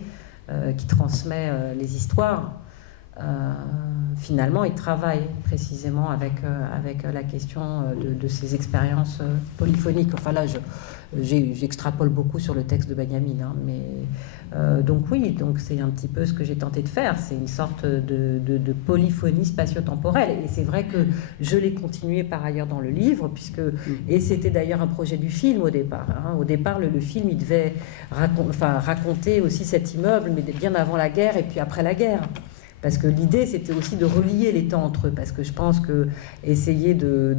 qui transmet les histoires, finalement, il travaille précisément avec la question de ces expériences polyphoniques. Là, j'extrapole beaucoup sur le texte de Benjamin, mais donc c'est un petit peu ce que j'ai tenté de faire. C'est une sorte de polyphonie spatio-temporelle, et c'est vrai que je l'ai continué par ailleurs dans le livre, et c'était d'ailleurs un projet du film au départ. Au départ, le film, il devait raconter aussi cet immeuble, mais bien avant la guerre et puis après la guerre. Parce que l'idée, c'était aussi de relier les temps entre eux. Parce que je pense que essayer de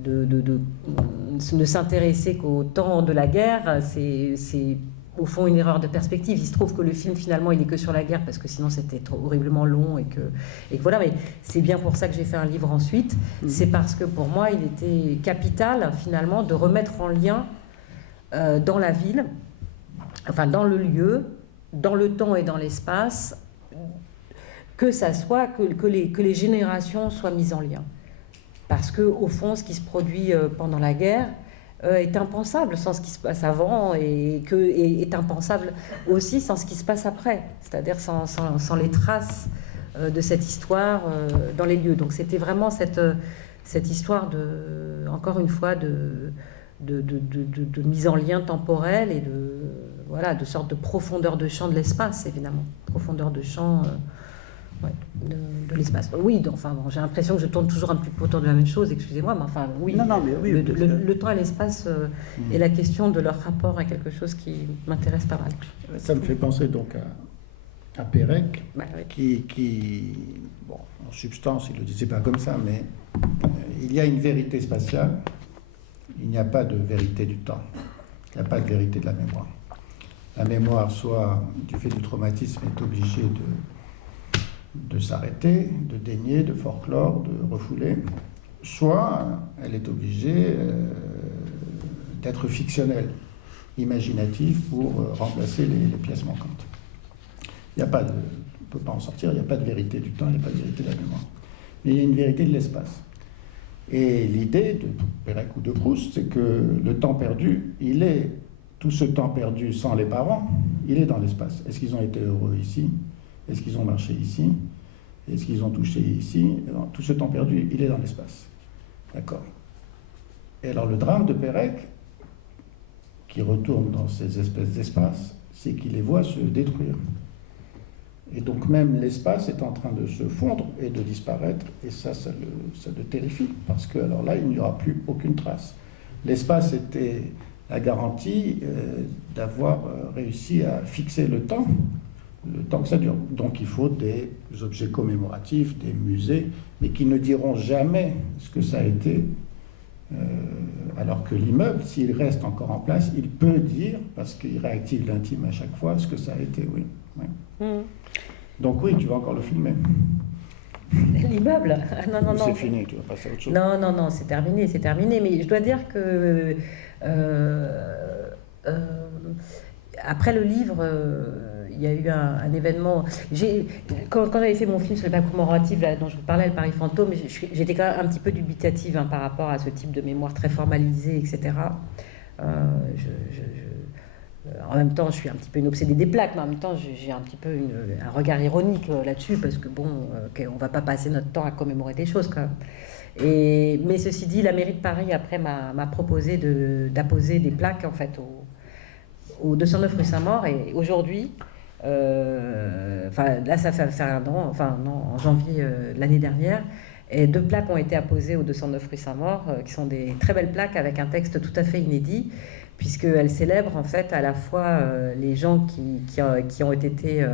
ne s'intéresser qu'au temps de la guerre, c'est au fond une erreur de perspective. Il se trouve que le film, finalement, il n'est que sur la guerre, parce que sinon c'était trop horriblement long. Et que voilà, mais c'est bien pour ça que j'ai fait un livre ensuite. C'est parce que pour moi, il était capital, finalement, de remettre en lien dans la ville, dans le lieu, dans le temps et dans l'espace, que ça soit, que les générations soient mises en lien. Parce que, au fond, ce qui se produit pendant la guerre, est impensable sans ce qui se passe avant et est impensable aussi sans ce qui se passe après, c'est-à-dire sans les traces de cette histoire dans les lieux. Donc c'était vraiment cette histoire encore une fois, de mise en lien temporel et de sorte de profondeur de champ de l'espace, évidemment. Profondeur de champ de l'espace. Oui, j'ai l'impression que je tourne toujours un petit peu autour de la même chose, excusez-moi, mais enfin, oui. Non, mais oui. Le temps et l'espace et la question de leur rapport à quelque chose qui m'intéresse pas mal. Ça me fait penser donc à Pérec, Bah, oui. qui, bon, en substance, il ne le disait pas comme ça, mais il y a une vérité spatiale, il n'y a pas de vérité du temps, il n'y a pas de vérité de la mémoire. La mémoire, soit du fait du traumatisme, est obligée de s'arrêter, de dénier, de folklore, de refouler, soit elle est obligée d'être fictionnelle, imaginative, pour remplacer les pièces manquantes. Il n'y a pas de, on ne peut pas en sortir, il n'y a pas de vérité du temps, il n'y a pas de vérité de la mémoire. Mais il y a une vérité de l'espace. Et l'idée de Pérec ou de Proust, c'est que le temps perdu, tout ce temps perdu sans les parents, il est dans l'espace. Est-ce qu'ils ont été heureux ici? Est-ce qu'ils ont marché ici? Est-ce qu'ils ont touché ici? Tout ce temps perdu, il est dans l'espace. D'accord. Et alors le drame de Pérec, qui retourne dans ces espèces d'espaces, c'est qu'il les voit se détruire. Et donc même l'espace est en train de se fondre et de disparaître, et ça le terrifie, parce que alors là, il n'y aura plus aucune trace. L'espace était la garantie d'avoir réussi à fixer le temps que ça dure. Donc il faut des objets commémoratifs, des musées, mais qui ne diront jamais ce que ça a été, alors que l'immeuble, s'il reste encore en place, il peut dire, parce qu'il réactive l'intime à chaque fois, ce que ça a été, oui. Ouais. Donc oui, tu vas encore le filmer. L'immeuble? Non. C'est fini, tu vas passer à autre chose. Non, c'est terminé. Mais je dois dire que après le livre, il y a eu un événement. Quand j'avais fait mon film sur les plaques commémoratives, là, dont je vous parlais, le Paris Fantôme, j'étais quand même un petit peu dubitative par rapport à ce type de mémoire très formalisée, etc. En même temps, je suis un petit peu une obsédée des plaques, mais en même temps, j'ai un petit peu un regard ironique là-dessus, parce que on va pas passer notre temps à commémorer des choses quand même. Mais ceci dit, la mairie de Paris après m'a proposé d'apposer des plaques en fait au 209 rue Saint-Maur, et aujourd'hui, là ça fait un an, en janvier de l'année dernière, et 2 plaques ont été apposées au 209 rue Saint-Maur, qui sont des très belles plaques avec un texte tout à fait inédit, puisqu'elles célèbrent en fait à la fois les gens qui ont été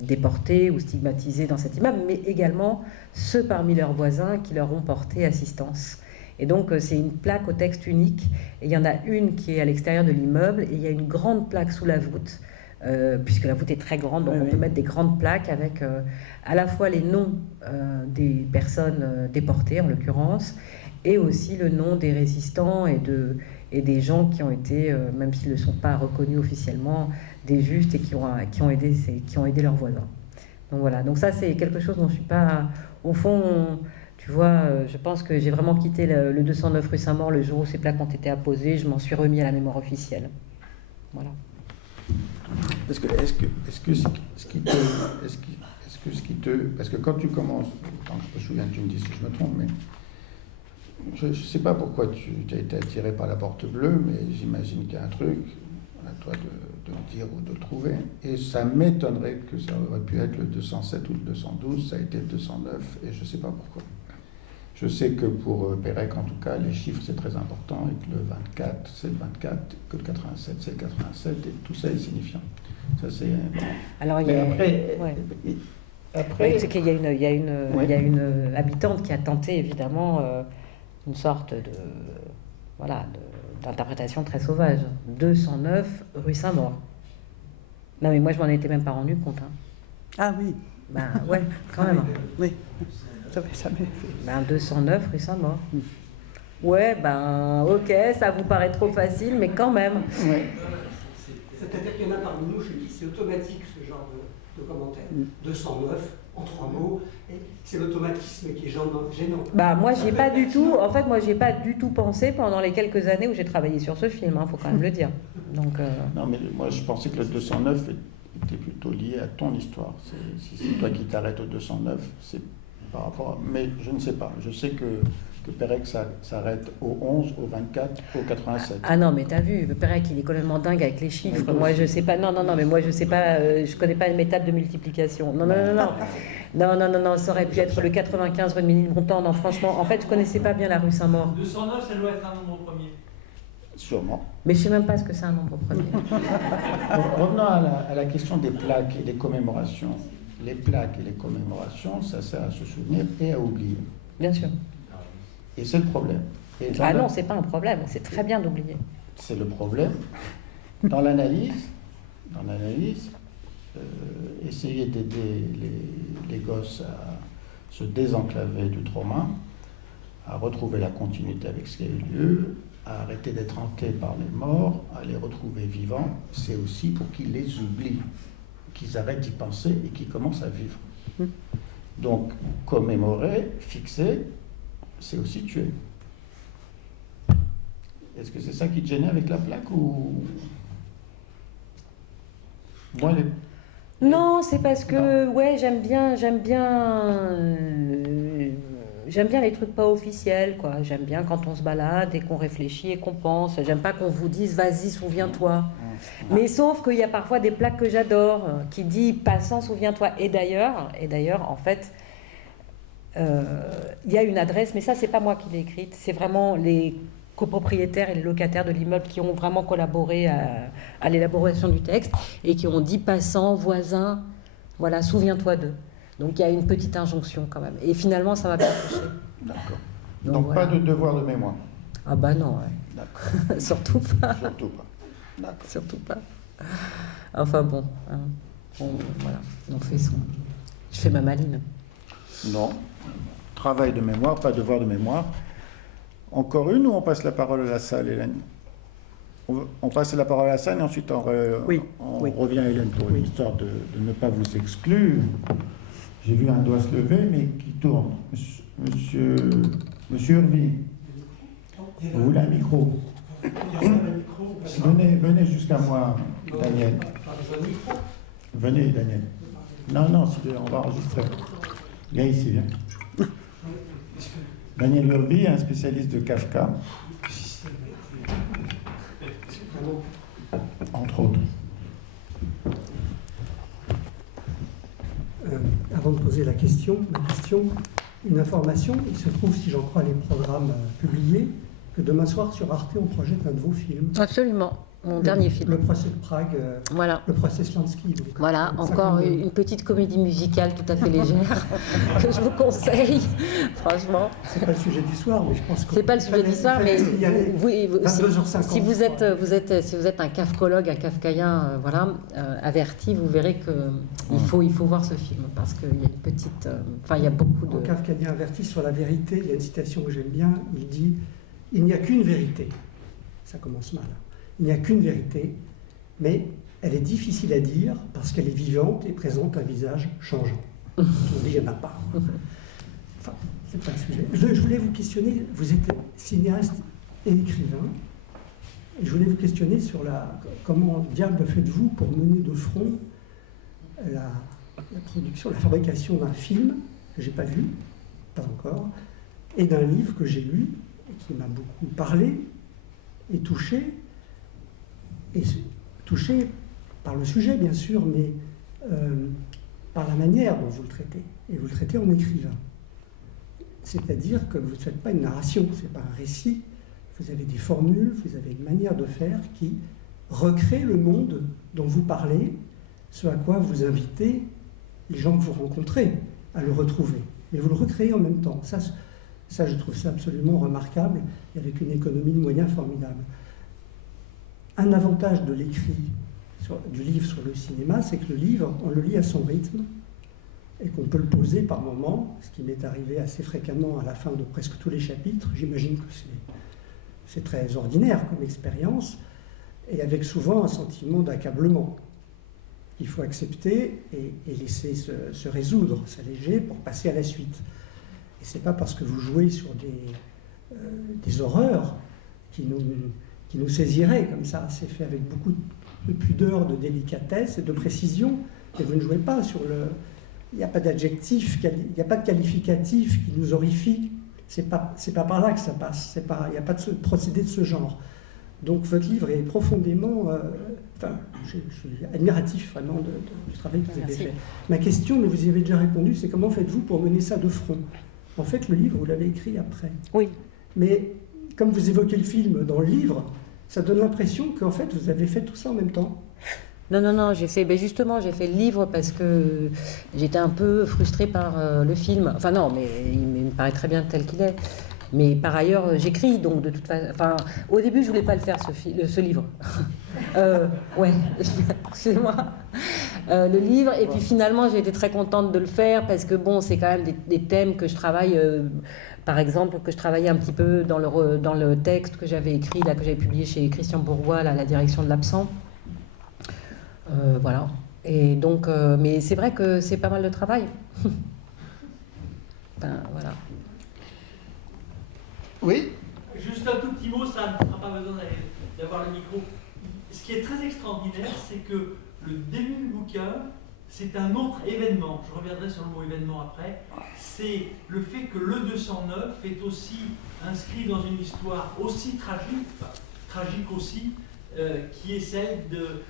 déportés ou stigmatisés dans cet immeuble, mais également ceux parmi leurs voisins qui leur ont porté assistance. Et donc c'est une plaque au texte unique, et il y en a une qui est à l'extérieur de l'immeuble, et il y a une grande plaque sous la voûte, puisque la voûte est très grande, donc on peut mettre des grandes plaques avec à la fois les noms des personnes déportées en l'occurrence, et aussi le nom des résistants et des gens qui ont été, même s'ils ne sont pas reconnus officiellement, des justes et qui ont aidé leurs voisins. Donc voilà, donc ça c'est quelque chose dont je ne suis pas... Au fond, tu vois, je pense que j'ai vraiment quitté le 209 rue Saint-Maur le jour où ces plaques ont été apposées, je m'en suis remis à la mémoire officielle. Voilà. Est-ce que ce qui te... Parce que quand tu commences, tant que je me souviens, tu me dis si je me trompe, mais je ne sais pas pourquoi tu as été attiré par la porte bleue, mais j'imagine qu'il y a un truc, à toi de le dire ou de le trouver. Et ça m'étonnerait que ça aurait pu être le 207 ou le 212, ça a été le 209, et je ne sais pas pourquoi. Je sais que pour Pérec, en tout cas, les chiffres, c'est très important, et que le 24, c'est le 24, que le 87, c'est le 87, et tout ça est signifiant. Ça, c'est... Alors, il y a... Après, c'est qu'il y a une habitante qui a tenté, évidemment, une sorte d'interprétation très sauvage. 209 rue Saint-Maur. Non, mais moi, je m'en étais même pas rendu compte. Hein. Ah oui. Ben ouais, quand même. Oui. Ça m'est fait. 209 rue Saint-Maur. Ouais, ok, ça vous paraît trop facile, mais quand même. Ouais. C'est-à-dire qu'il y en a parmi nous chez qui c'est automatique ce genre de commentaire. 209, en 3 mots. Et c'est l'automatisme qui est gênant. Bah, moi, j'y ai pas du tout. En fait, moi, j'y ai pas du tout pensé pendant les quelques années où j'ai travaillé sur ce film. Faut quand même le dire. Donc. Non, mais moi, je pensais que le 209 était plutôt lié à ton histoire. Si c'est toi qui t'arrêtes au 209, c'est par rapport à... Mais je ne sais pas. Je sais que Pérec s'arrête au 11, au 24, au 87. Ah non, mais t'as vu, Pérec, il est complètement dingue avec les chiffres. Oui, moi, je sais pas. Non, mais moi, je sais pas. Je connais pas une méthode de multiplication. Non, ça aurait pu être le 95 rue de Ménilmontant. Non, franchement, en fait, je connaissais pas bien la rue Saint-Maur. 209, ça doit être un nombre premier. Sûrement. Mais je sais même pas ce que c'est un nombre premier. Revenons à la question des plaques et des commémorations. Les plaques et les commémorations, ça sert à se souvenir et à oublier. Bien sûr. Et c'est le problème. Et Ah non, c'est pas un problème. C'est très bien d'oublier. c'est le problème. Dans l'analyse, essayer d'aider les gosses à se désenclaver du trauma, à retrouver la continuité avec ce qui a eu lieu, à arrêter d'être hantés par les morts, à les retrouver vivants, c'est aussi pour qu'ils les oublient, qu'ils arrêtent d'y penser et qu'ils commencent à vivre. Donc, commémorer, fixer, c'est aussi tuer. Est-ce que c'est ça qui te gênait avec la plaque ou... Moi, Non, c'est parce que ouais, j'aime bien les trucs pas officiels, quoi. J'aime bien quand on se balade et qu'on réfléchit et qu'on pense. J'aime pas qu'on vous dise vas-y, souviens-toi. Mais sauf qu'il y a parfois des plaques que j'adore qui dit passant, souviens-toi. Et d'ailleurs, en fait, il y a une adresse, mais ça c'est pas moi qui l'ai écrite. C'est vraiment les copropriétaires et les locataires de l'immeuble qui ont vraiment collaboré à l'élaboration du texte et qui ont dit passant, voisin, voilà, souviens-toi d'eux. Donc il y a une petite injonction quand même. Et finalement, ça m'a bien touché. D'accord. Donc, Donc voilà. pas de devoir de mémoire. Ah bah non, ouais. D'accord. Surtout pas. Surtout pas. D'accord. Surtout pas. Enfin bon, hein. Voilà, on fait son... Je fais ma maline. Non. Travail de mémoire, pas devoir de mémoire. Encore une ou on passe la parole à la salle, Hélène? On passe la parole à la salle et ensuite on revient à Hélène pour une histoire de ne pas vous exclure. J'ai vu un doigt se lever mais qui tourne. Monsieur Urvi, vous voulez un micro? Venez jusqu'à moi, Daniel. Venez, Daniel. Non, on va enregistrer. Viens ici, viens. Daniel Urbi, un spécialiste de Kafka, entre autres. Avant de poser ma question, une information, il se trouve, si j'en crois les programmes publiés, que demain soir sur Arte, on projette un de vos films. Absolument, mon dernier film. Le procès de Prague, Voilà. le procès Slansky. Donc, Voilà, ça encore tombe bien. une petite comédie musicale tout à fait légère que je vous conseille, franchement. C'est pas le sujet du soir, mais je pense que... C'est pas le sujet du soir, mais il y a les si 22h50, si vous êtes un kafkologue, un kafkaïen, averti, vous verrez que il faut voir ce film parce qu'il y a une petite, il y a beaucoup de. En Kafkaïen averti sur la vérité, il y a une citation que j'aime bien, il dit « Il n'y a qu'une vérité ». Ça commence mal. Il n'y a qu'une vérité, mais elle est difficile à dire parce qu'elle est vivante et présente un visage changeant. On dit il n'y en a pas. Enfin, c'est pas le sujet. Je voulais vous questionner, vous êtes cinéaste et écrivain, et je voulais vous questionner sur comment diable faites-vous pour mener de front la production, la fabrication d'un film que j'ai pas vu, pas encore, et d'un livre que j'ai lu et qui m'a beaucoup parlé et touché par le sujet bien sûr, mais par la manière dont vous le traitez, et vous le traitez en écrivain. C'est-à-dire que vous ne faites pas une narration, ce n'est pas un récit, vous avez des formules, vous avez une manière de faire qui recrée le monde dont vous parlez, ce à quoi vous invitez les gens que vous rencontrez à le retrouver. Mais vous le recréez en même temps. Ça, je trouve ça absolument remarquable et avec une économie de moyens formidable. Un avantage de l'écrit du livre sur le cinéma, c'est que le livre, on le lit à son rythme et qu'on peut le poser par moments, ce qui m'est arrivé assez fréquemment à la fin de presque tous les chapitres. J'imagine que c'est très ordinaire comme expérience, et avec souvent un sentiment d'accablement. il faut accepter et laisser se résoudre, s'alléger pour passer à la suite. Et c'est pas parce que vous jouez sur des horreurs qui nous saisiraient comme ça. C'est fait avec beaucoup de pudeur, de délicatesse et de précision. Et vous ne jouez pas sur le... Il n'y a pas d'adjectif, il n'y a pas de qualificatif qui nous horrifie. C'est pas par là que ça passe. Il n'y a pas de procédé de ce genre. Donc votre livre est profondément... je suis admiratif vraiment du travail que vous avez fait. Ma question, mais vous y avez déjà répondu, c'est comment faites-vous pour mener ça de front? En fait, le livre, vous l'avez écrit après. Oui. Mais comme vous évoquez le film dans le livre, ça donne l'impression qu'en fait, vous avez fait tout ça en même temps. Non, j'ai fait le livre parce que j'étais un peu frustrée par le film. Enfin non, mais il me paraît très bien tel qu'il est. Mais par ailleurs, j'écris, donc de toute façon... Enfin, au début, je voulais pas le faire, ce livre. Ouais, excusez-moi. Le livre, et puis finalement, j'ai été très contente de le faire parce que bon, c'est quand même des thèmes que je travaille... par exemple, que je travaillais un petit peu dans le texte que j'avais écrit, là, que j'avais publié chez Christian Bourgois, là, La direction de l'absent. Voilà. Et donc, mais c'est vrai que c'est pas mal de travail. Ben, voilà. Oui. Juste un tout petit mot, ça ne fera pas besoin d'avoir le micro. Ce qui est très extraordinaire, c'est que le début du bouquin, c'est un autre événement. Je reviendrai sur le mot événement après. C'est le fait que le 209 est aussi inscrit dans une histoire aussi tragique aussi, qui est celle de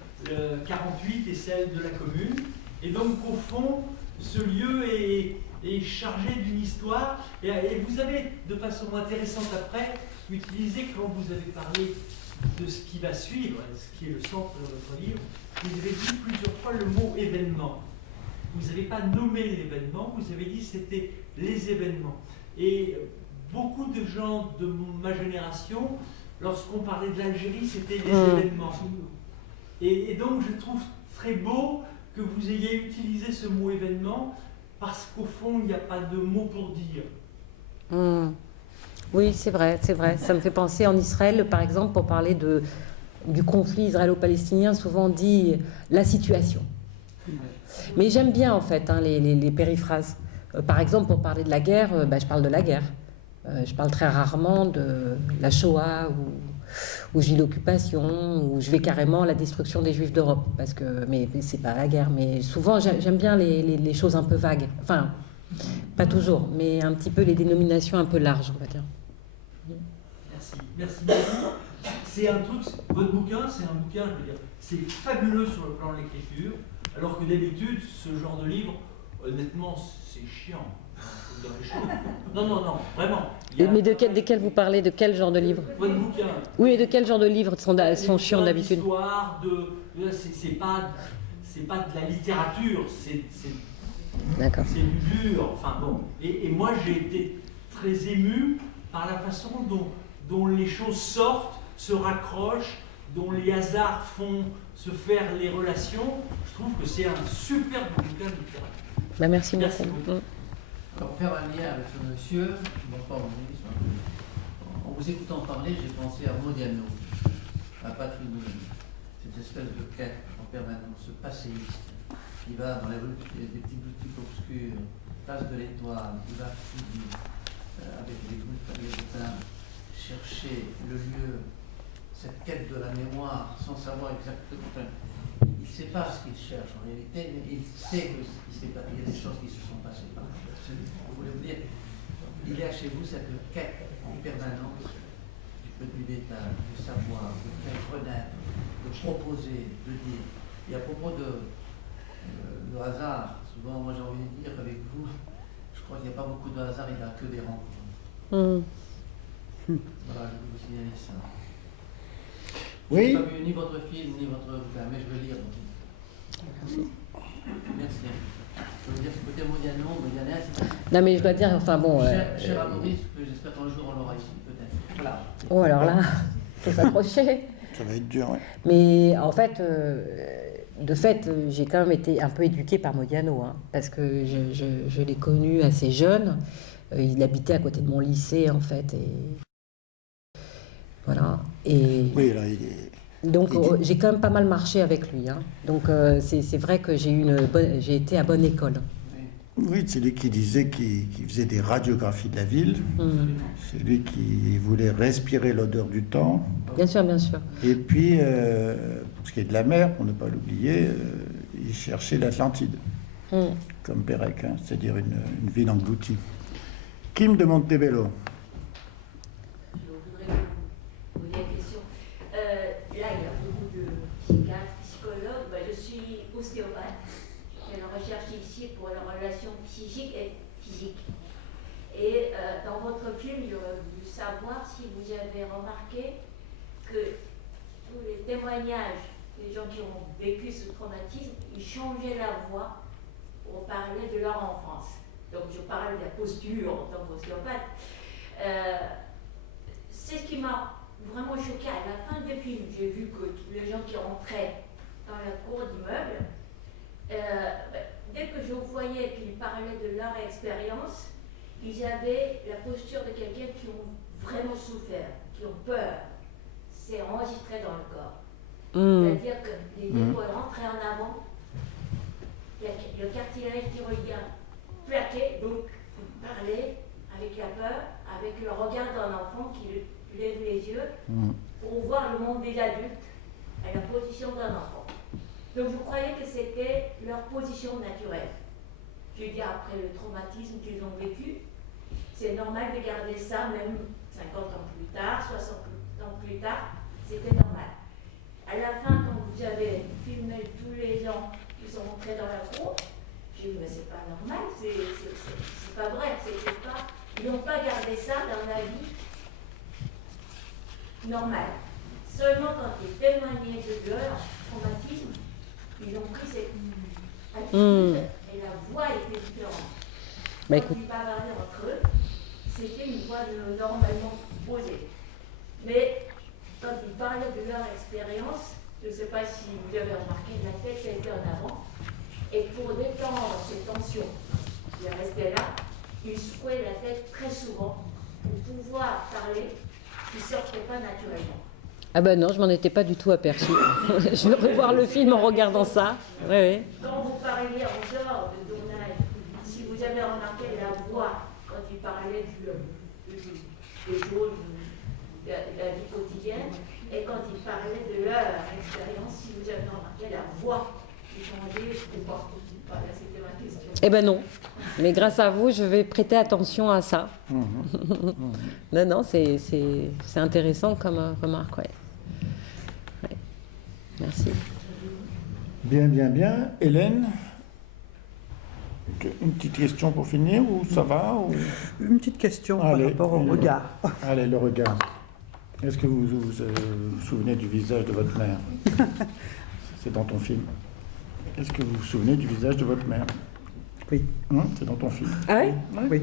48 et celle de la Commune. Et donc, au fond, ce lieu est chargé d'une histoire. Et vous avez, de façon intéressante après, utilisé, quand vous avez parlé de ce qui va suivre, ce qui est le centre de votre livre, vous avez dit plusieurs fois le mot événement. Vous n'avez pas nommé l'événement, vous avez dit c'était les événements. Et beaucoup de gens de ma génération, lorsqu'on parlait de l'Algérie, c'était les événements. Et donc je trouve très beau que vous ayez utilisé ce mot événement, parce qu'au fond, il n'y a pas de mot pour dire. Oui, c'est vrai. Ça me fait penser en Israël, par exemple, pour parler du conflit israélo-palestinien, souvent on dit la situation. Mais j'aime bien, en fait, les périphrases. Par exemple, pour parler de la guerre, je parle de la guerre. Je parle très rarement de la Shoah ou je dis l'occupation, ou je vais carrément à la destruction des Juifs d'Europe, mais c'est pas la guerre. Mais souvent, j'aime bien les choses un peu vagues. Enfin, pas toujours, mais un petit peu les dénominations un peu larges, on va dire. Merci beaucoup. C'est un truc, votre bouquin, c'est un bouquin, je veux dire, c'est fabuleux sur le plan de l'écriture, alors que d'habitude, ce genre de livre, honnêtement, c'est chiant. Faut dire les choses. Non, vraiment. Mais desquels vous parlez? De quel genre de livre? Votre bouquin. Oui, et de quel genre de livres sont chiants d'habitude? C'est pas de la littérature, c'est du dur. Enfin bon. Et moi, j'ai été très ému par la façon dont les choses sortent, se raccrochent, dont les hasards font se faire les relations. Je trouve que c'est un superbe bouquin de littérature. Merci beaucoup. Pour faire un lien avec ce monsieur, en vous écoutant parler, j'ai pensé à Modiano, à Patrick Modiano, cette espèce de quête en permanence, ce passéiste qui va dans les rues, des petites boutiques obscures, place de l'Étoile, qui va fouiller avec les bouquins, chercher le lieu, cette quête de la mémoire, sans savoir exactement. Il ne sait pas ce qu'il cherche en réalité, mais il sait qu'il y a des choses qui se sont passées par là. Je voulais vous dire, il y a chez vous cette quête en permanence du petit détail, du savoir, de faire connaître, de proposer, de dire. Et à propos de hasard, souvent moi j'ai envie de dire avec vous, je crois qu'il n'y a pas beaucoup de hasard, il n'y a que des rencontres. Voilà, je vais vous signaler ça. Oui. Je n'ai pas vu ni votre film, ni votre bouquin, mais je veux lire. Merci. Je veux dire, ce côté Modianais, c'est... Non, mais je dois dire, enfin bon... Cher à Maurice, que j'espère qu'un jour on l'aura ici, peut-être. Voilà. Oh, alors là, faut s'accrocher. Ça va être dur, oui. Mais en fait, de fait, j'ai quand même été un peu éduquée par Modiano, parce que je l'ai connu assez jeune. Il habitait à côté de mon lycée, en fait, et... Voilà. Et... Oui, là, Donc Et dis- j'ai quand même pas mal marché avec lui. Hein. Donc c'est vrai que j'ai été à bonne école. Oui, c'est lui qui disait qu'il faisait des radiographies de la ville. C'est lui qui voulait respirer l'odeur du temps. Bien sûr, bien sûr. Et puis, pour ce qui est de la mer, pour ne pas l'oublier, il cherchait l'Atlantide, comme Pérec, hein, c'est-à-dire une ville engloutie. Kim de Montebello. Je voudrais vous poser une question. Là, il y a beaucoup de psychiatres, psychologues. Ben, je suis ostéopathe. Je fais la recherche ici pour la relation psychique et physique. Et dans votre film, j'aurais voulu savoir si vous avez remarqué que tous les témoignages des gens qui ont vécu ce traumatisme, ils changeaient la voix pour parler de leur enfance. Donc je parle de la posture en tant qu'ostéopathe. C'est ce qui m'a vraiment choqué à la fin du film. J'ai vu que tous les gens qui rentraient dans la cour d'immeuble, dès que je voyais qu'ils parlaient de leur expérience, ils avaient la posture de quelqu'un qui ont vraiment souffert, qui ont peur. C'est enregistré dans le corps. C'est-à-dire que les épaules rentraient en avant, le cartilage thyroïdien plaqué, donc ils parlaient avec la peur, avec le regard d'un enfant qui lève les yeux pour voir le monde des adultes à la position d'un enfant. Donc je croyais que c'était leur position naturelle. Je veux dire, après le traumatisme qu'ils ont vécu, c'est normal de garder ça même 50 ans plus tard, 60 ans plus tard, c'était normal. À la fin, quand vous avez filmé tous les gens qui sont rentrés dans la cour, j'ai dit, mais c'est pas normal, c'est pas vrai, ils n'ont pas gardé ça dans la vie normale. Seulement quand ils témoignaient de leur traumatisme, ils ont pris cette attitude et la voix était différente. Bah, Quand ils parlaient entre eux, c'était une voix normalement posée. Mais quand ils parlaient de leur expérience, je ne sais pas si vous avez remarqué, la tête était en avant. Et pour détendre ces tensions qui restaient là, ils secouaient la tête très souvent pour pouvoir parler, qui ne sortaient pas naturellement. Ah ben non, je m'en étais pas du tout aperçue. Je vais revoir le film en regardant ça. Oui, oui. Quand vous parliez en dehors de tournage, si vous avez remarqué la voix quand il parlait des choses, de la vie quotidienne, et quand il parlait de leur expérience, si vous avez remarqué la voix qui changeait ou pas. Voilà, c'était ma question. Eh ben non. Mais grâce à vous, je vais prêter attention à ça. Non, non, c'est intéressant comme remarque, ouais. Ouais. Merci. Bien, bien, bien. Hélène, une petite question pour finir, ou ça va ou... Une petite question Allez, par rapport au regard. Allez, le regard. Est-ce que vous vous souvenez du visage de votre mère? C'est dans ton film. Est-ce que vous vous souvenez du visage de votre mère? Oui. C'est dans ton film. Ah oui? Oui.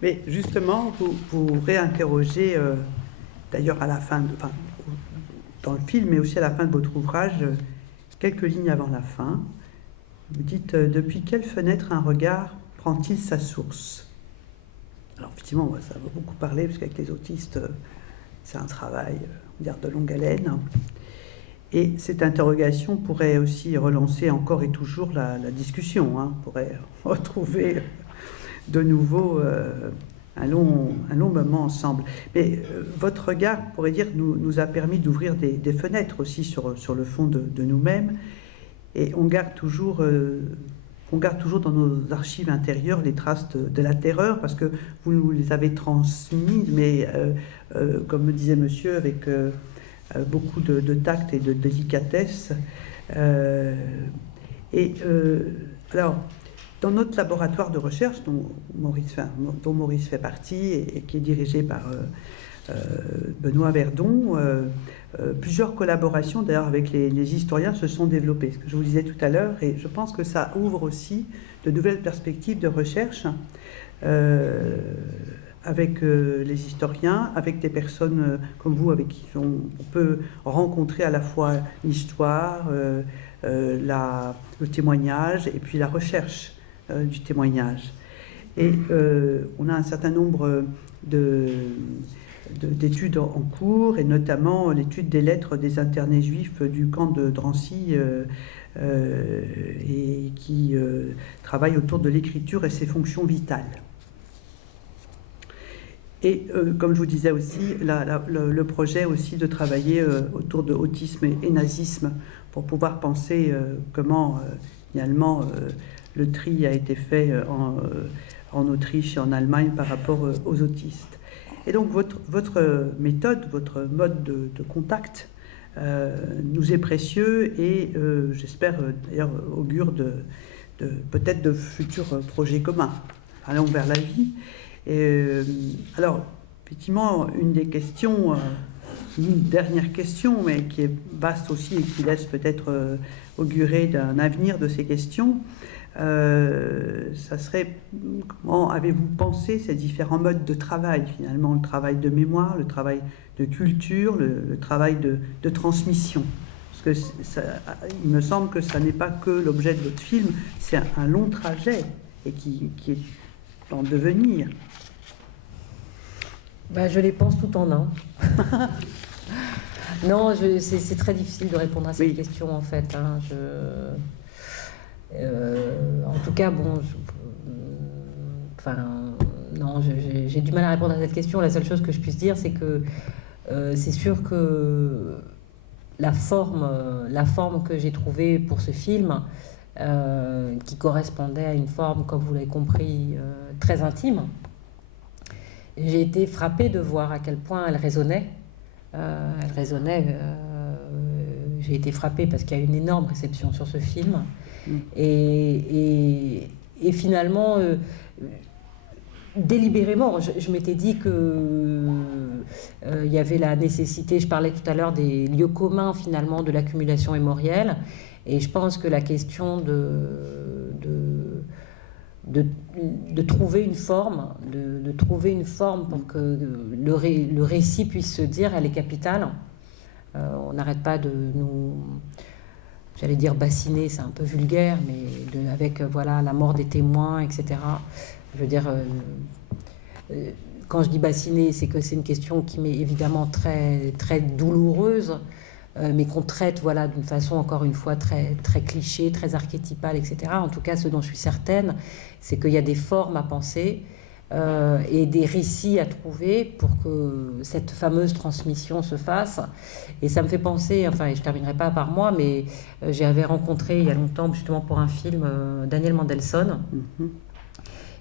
Mais justement, vous réinterrogez, d'ailleurs à la fin, dans le film, mais aussi à la fin de votre ouvrage, quelques lignes avant la fin. Vous dites, depuis quelle fenêtre un regard prend-il sa source? Alors effectivement, moi, ça va beaucoup parler, parce qu'avec les autistes, c'est un travail, on va dire, de longue haleine. Et cette interrogation pourrait aussi relancer encore et toujours la discussion, hein, pourrait retrouver de nouveau un long moment ensemble. Mais votre regard, on pourrait dire, nous a permis d'ouvrir des fenêtres aussi sur le fond de nous-mêmes. Et on garde toujours dans nos archives intérieures les traces de la terreur, parce que vous nous les avez transmises, mais comme me disait monsieur, avec beaucoup de tact et de délicatesse. Alors, dans notre laboratoire de recherche, dont Maurice fait partie et qui est dirigé par Benoît Verdon, plusieurs collaborations d'ailleurs avec les historiens se sont développées, ce que je vous disais tout à l'heure, et je pense que ça ouvre aussi de nouvelles perspectives de recherche avec les historiens, avec des personnes comme vous, avec qui on peut rencontrer à la fois l'histoire, le témoignage et puis la recherche du témoignage. Et on a un certain nombre d'études en cours, et notamment l'étude des lettres des internés juifs du camp de Drancy, et qui travaille autour de l'écriture et ses fonctions vitales. Et comme je vous disais aussi, le projet aussi de travailler autour de autisme et nazisme pour pouvoir penser comment finalement le tri a été fait en Autriche et en Allemagne par rapport aux autistes. Et donc votre méthode, votre mode de contact nous est précieux et j'espère d'ailleurs augure peut-être de futurs projets communs. Allons vers la vie. Alors, effectivement, une des questions, une dernière question, mais qui est vaste aussi et qui laisse peut-être augurer d'un avenir de ces questions, ça serait comment avez-vous pensé ces différents modes de travail, finalement, le travail de mémoire, le travail de culture, le travail de transmission? Parce que il me semble que ça n'est pas que l'objet de votre film, c'est un long trajet et qui est en devenir. Ben, je les pense tout en un. Non, c'est très difficile de répondre à cette question, en fait. Hein. En tout cas, bon... non, j'ai du mal à répondre à cette question. La seule chose que je puisse dire, c'est que c'est sûr que la forme que j'ai trouvée pour ce film, qui correspondait à une forme, comme vous l'avez compris, très intime, j'ai été frappée de voir à quel point elle résonnait. J'ai été frappée parce qu'il y a une énorme réception sur ce film. Et finalement, délibérément, je m'étais dit que il y avait la nécessité, je parlais tout à l'heure des lieux communs finalement de l'accumulation mémorielle, et je pense que la question de trouver une forme, de trouver une forme pour que le récit puisse se dire, elle est capitale. On n'arrête pas de nous, j'allais dire bassiner, c'est un peu vulgaire, mais avec voilà la mort des témoins, etc. Je veux dire, quand je dis bassiner, c'est que c'est une question qui m'est évidemment très, très douloureuse, mais qu'on traite voilà, d'une façon, encore une fois, très, très cliché, très archétypale, etc. En tout cas, ce dont je suis certaine, c'est qu'il y a des formes à penser et des récits à trouver pour que cette fameuse transmission se fasse. Et ça me fait penser, enfin, et je ne terminerai pas par moi, mais j'avais rencontré il y a longtemps, justement pour un film, Daniel Mandelson.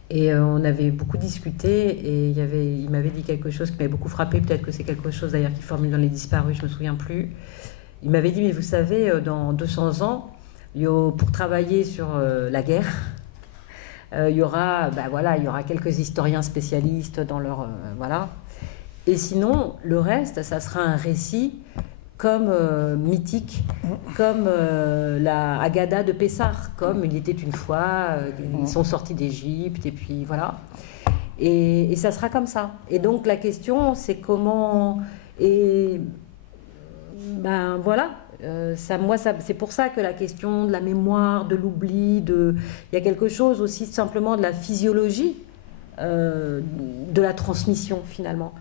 Et on avait beaucoup discuté, et il m'avait dit quelque chose qui m'avait beaucoup frappé, peut-être que c'est quelque chose d'ailleurs qu'il formule dans Les Disparus, je ne me souviens plus. Il m'avait dit, mais vous savez, dans 200 ans, pour travailler sur la guerre, il y aura quelques historiens spécialistes dans leur... voilà. Et sinon, le reste, ça sera un récit comme mythique, comme la Haggadah de Pessah, comme il était une fois, ils sont sortis d'Égypte, et puis voilà. Et ça sera comme ça. Et donc la question, c'est comment... Et ben voilà, c'est pour ça que la question de la mémoire, de l'oubli, il y a quelque chose aussi simplement de la physiologie de la transmission finalement.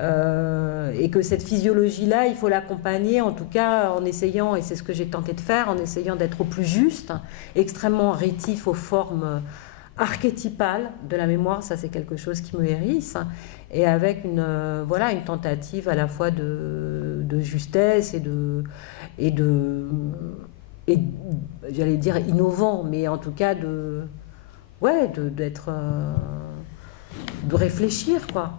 Et que cette physiologie-là, il faut l'accompagner, en tout cas en essayant, et c'est ce que j'ai tenté de faire, en essayant d'être au plus juste, extrêmement rétif aux formes archétypales de la mémoire, ça c'est quelque chose qui me hérisse, et avec une tentative à la fois de justesse et j'allais dire innovant, mais en tout cas d'être... de réfléchir, quoi.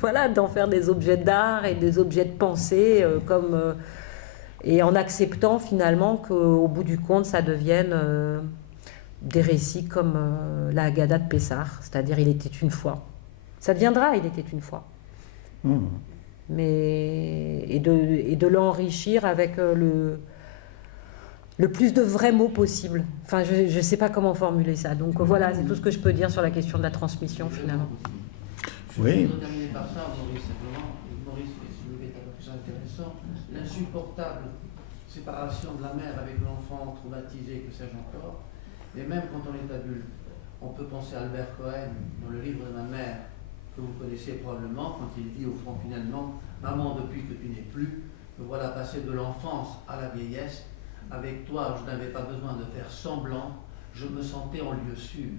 Voilà, d'en faire des objets d'art et des objets de pensée, et en acceptant finalement qu'au bout du compte, ça devienne des récits comme la Haggadah de Pessah, c'est-à-dire il était une fois. Ça deviendra il était une fois. Mais, et de l'enrichir avec le plus de vrais mots possible. Enfin, je ne sais pas comment formuler ça. Donc voilà, c'est tout ce que je peux dire sur la question de la transmission, finalement. Oui. Je vais terminer par ça, Maurice, simplement. Maurice, qui est soulevé quelque chose d'intéressant. L'insupportable séparation de la mère avec l'enfant traumatisé, que sais-je encore. Et même quand on est adulte, on peut penser à Albert Cohen, dans le livre de ma mère, que vous connaissez probablement, quand il dit au fond finalement, maman, depuis que tu n'es plus, me voilà passé de l'enfance à la vieillesse. Avec toi, je n'avais pas besoin de faire semblant, je me sentais en lieu sûr.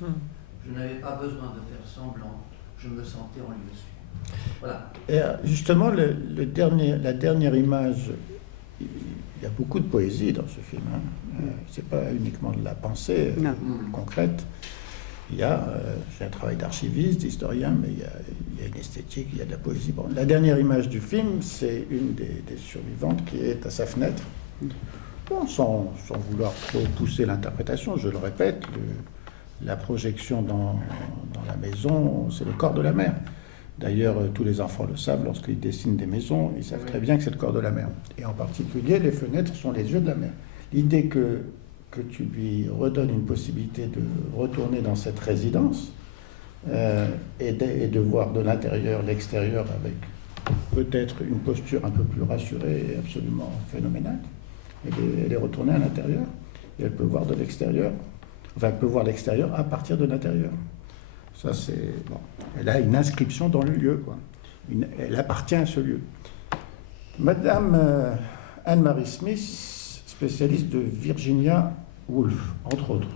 Je n'avais pas besoin de faire semblant, je me sentais en lieu sûr. Voilà. Et justement, la dernière image, il y a beaucoup de poésie dans ce film. C'est pas uniquement de la pensée concrète. Il y a un travail d'archiviste, d'historien, mais il y a une esthétique, il y a de la poésie. Bon, la dernière image du film, c'est une des survivantes qui est à sa fenêtre. Bon, sans vouloir trop pousser l'interprétation, je le répète, la projection dans la maison, c'est le corps de la mère. D'ailleurs, tous les enfants le savent, lorsqu'ils dessinent des maisons, ils savent très bien que c'est le corps de la mère. Et en particulier, les fenêtres sont les yeux de la mère. L'idée que tu lui redonnes une possibilité de retourner dans cette résidence et de voir de l'intérieur l'extérieur avec peut-être une posture un peu plus rassurée et absolument phénoménale. Elle est retournée à l'intérieur et elle peut voir de l'extérieur. Enfin, elle peut voir l'extérieur à partir de l'intérieur. Ça, c'est... Bon. Elle a une inscription dans le lieu, quoi. Elle appartient à ce lieu. Madame Anne-Marie Smith, spécialiste de Virginia Woolf, entre autres.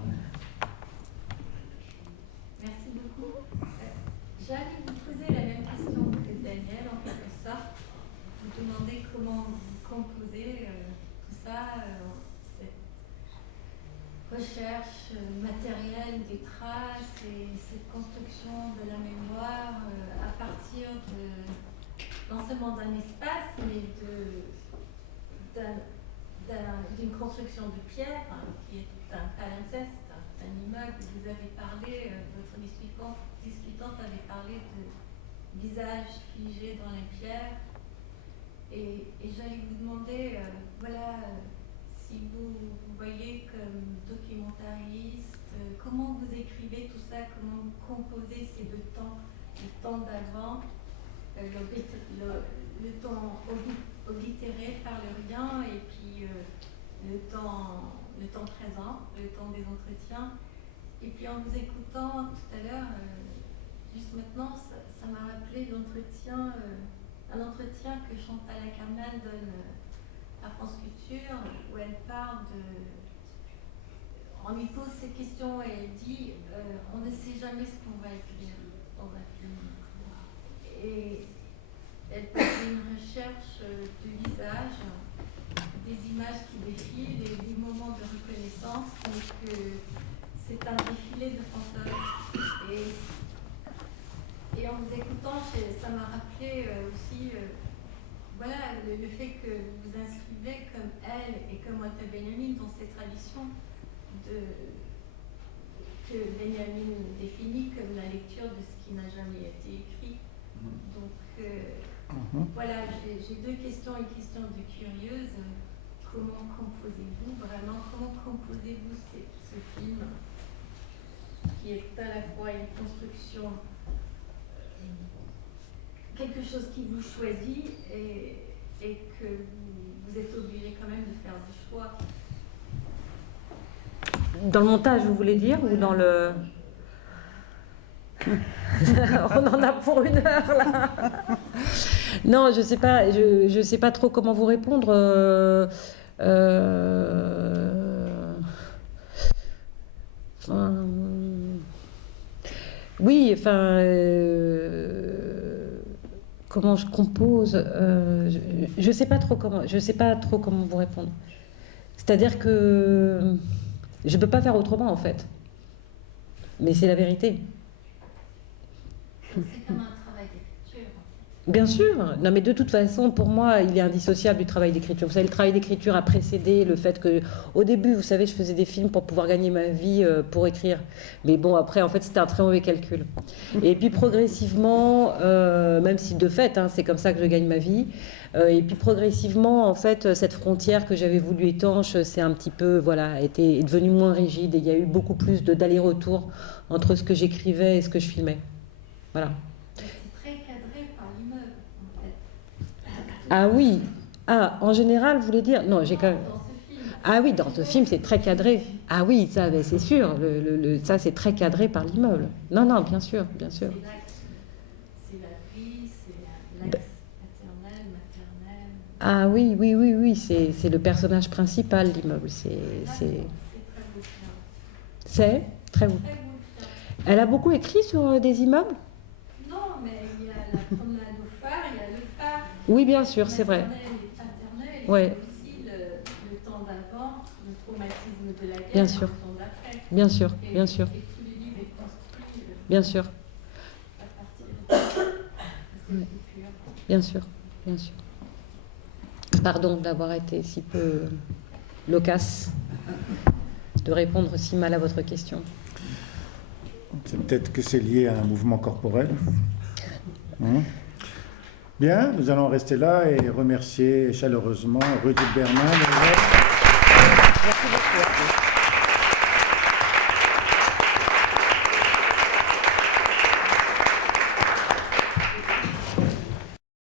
Merci beaucoup. J'allais vous poser la même question que Daniel, en quelque sorte. Vous demander comment vous composez tout ça, cette recherche matérielle des traces et cette construction de la mémoire à partir non seulement d'un espace, mais d'une construction de pierre, qui est un palimpseste, un immeuble. Vous avez parlé, votre discutante avait parlé de visage figé dans les pierres. Et j'allais vous demander, si vous voyez comme documentariste, comment vous écrivez tout ça, comment vous composez ces deux temps, le temps d'avant, le temps oblitéré par le rien, et puis le temps présent, le temps des entretiens. Et puis en vous écoutant tout à l'heure, juste maintenant, ça m'a rappelé un entretien que Chantal Akerman donne à France Culture, où elle parle on lui pose ces questions et elle dit on ne sait jamais ce qu'on va écrire dans un film. Et elle parle d'une recherche de visage, des images qui défilent, des moments de reconnaissance, mais que c'est un défilé de fantômes. Et en vous écoutant, ça m'a rappelé aussi le fait que vous vous inscrivez comme elle et comme Walter Benjamin dans ces traditions que Benjamin définit comme la lecture de ce qui n'a jamais été écrit. Donc voilà, j'ai deux questions, une question de curieuse. Comment composez-vous vraiment, comment composez-vous ce film qui est à la fois une construction, quelque chose qui vous choisit et que vous êtes obligé quand même de faire du choix. Dans le montage, vous voulez dire, ou dans le... On en a pour 1 heure, là. Non, je sais pas trop comment vous répondre. Oui, comment je compose, je sais pas trop comment vous répondre. C'est-à-dire que je peux pas faire autrement, en fait. Mais c'est la vérité. C'est comme un travail d'écriture. Bien sûr. Non, mais de toute façon, pour moi, il est indissociable du travail d'écriture. Vous savez, le travail d'écriture a précédé le fait que, au début, vous savez, je faisais des films pour pouvoir gagner ma vie, pour écrire. Mais bon, après, en fait, c'était un très mauvais calcul. Et puis, progressivement, même si de fait, c'est comme ça que je gagne ma vie, et puis progressivement, en fait, cette frontière que j'avais voulu étanche, c'est un petit peu, est devenue moins rigide. Et il y a eu beaucoup plus d'aller-retour entre ce que j'écrivais et ce que je filmais. Voilà. C'est très cadré par l'immeuble, en fait. Ah oui. Ah, en général, vous voulez dire... Non, j'ai quand même... Dans ce film. Ah oui, dans ce film, c'est très cadré. Ah oui, ça, c'est sûr. Ça, c'est très cadré par l'immeuble. Non, bien sûr, bien sûr. Ah oui, oui, oui, oui, c'est le personnage principal, l'immeuble. C'est très beau. Elle a beaucoup écrit sur des immeubles? Non, mais il y a la promenade au phare, il y a le phare. Oui, bien sûr, c'est vrai. Paternelle, Ouais. et aussi le temps d'avant, le traumatisme de la guerre, Bien et sûr. le temps d'après. Bien sûr, Et- bien sûr, Et tout le livre est construit bien sûr, à partir de ces coupures. bien sûr, bien sûr. Pardon d'avoir été si peu loquace, de répondre si mal à votre question. C'est peut-être que c'est lié à un mouvement corporel. Bien, nous allons rester là et remercier chaleureusement Rudy Berman. Merci beaucoup.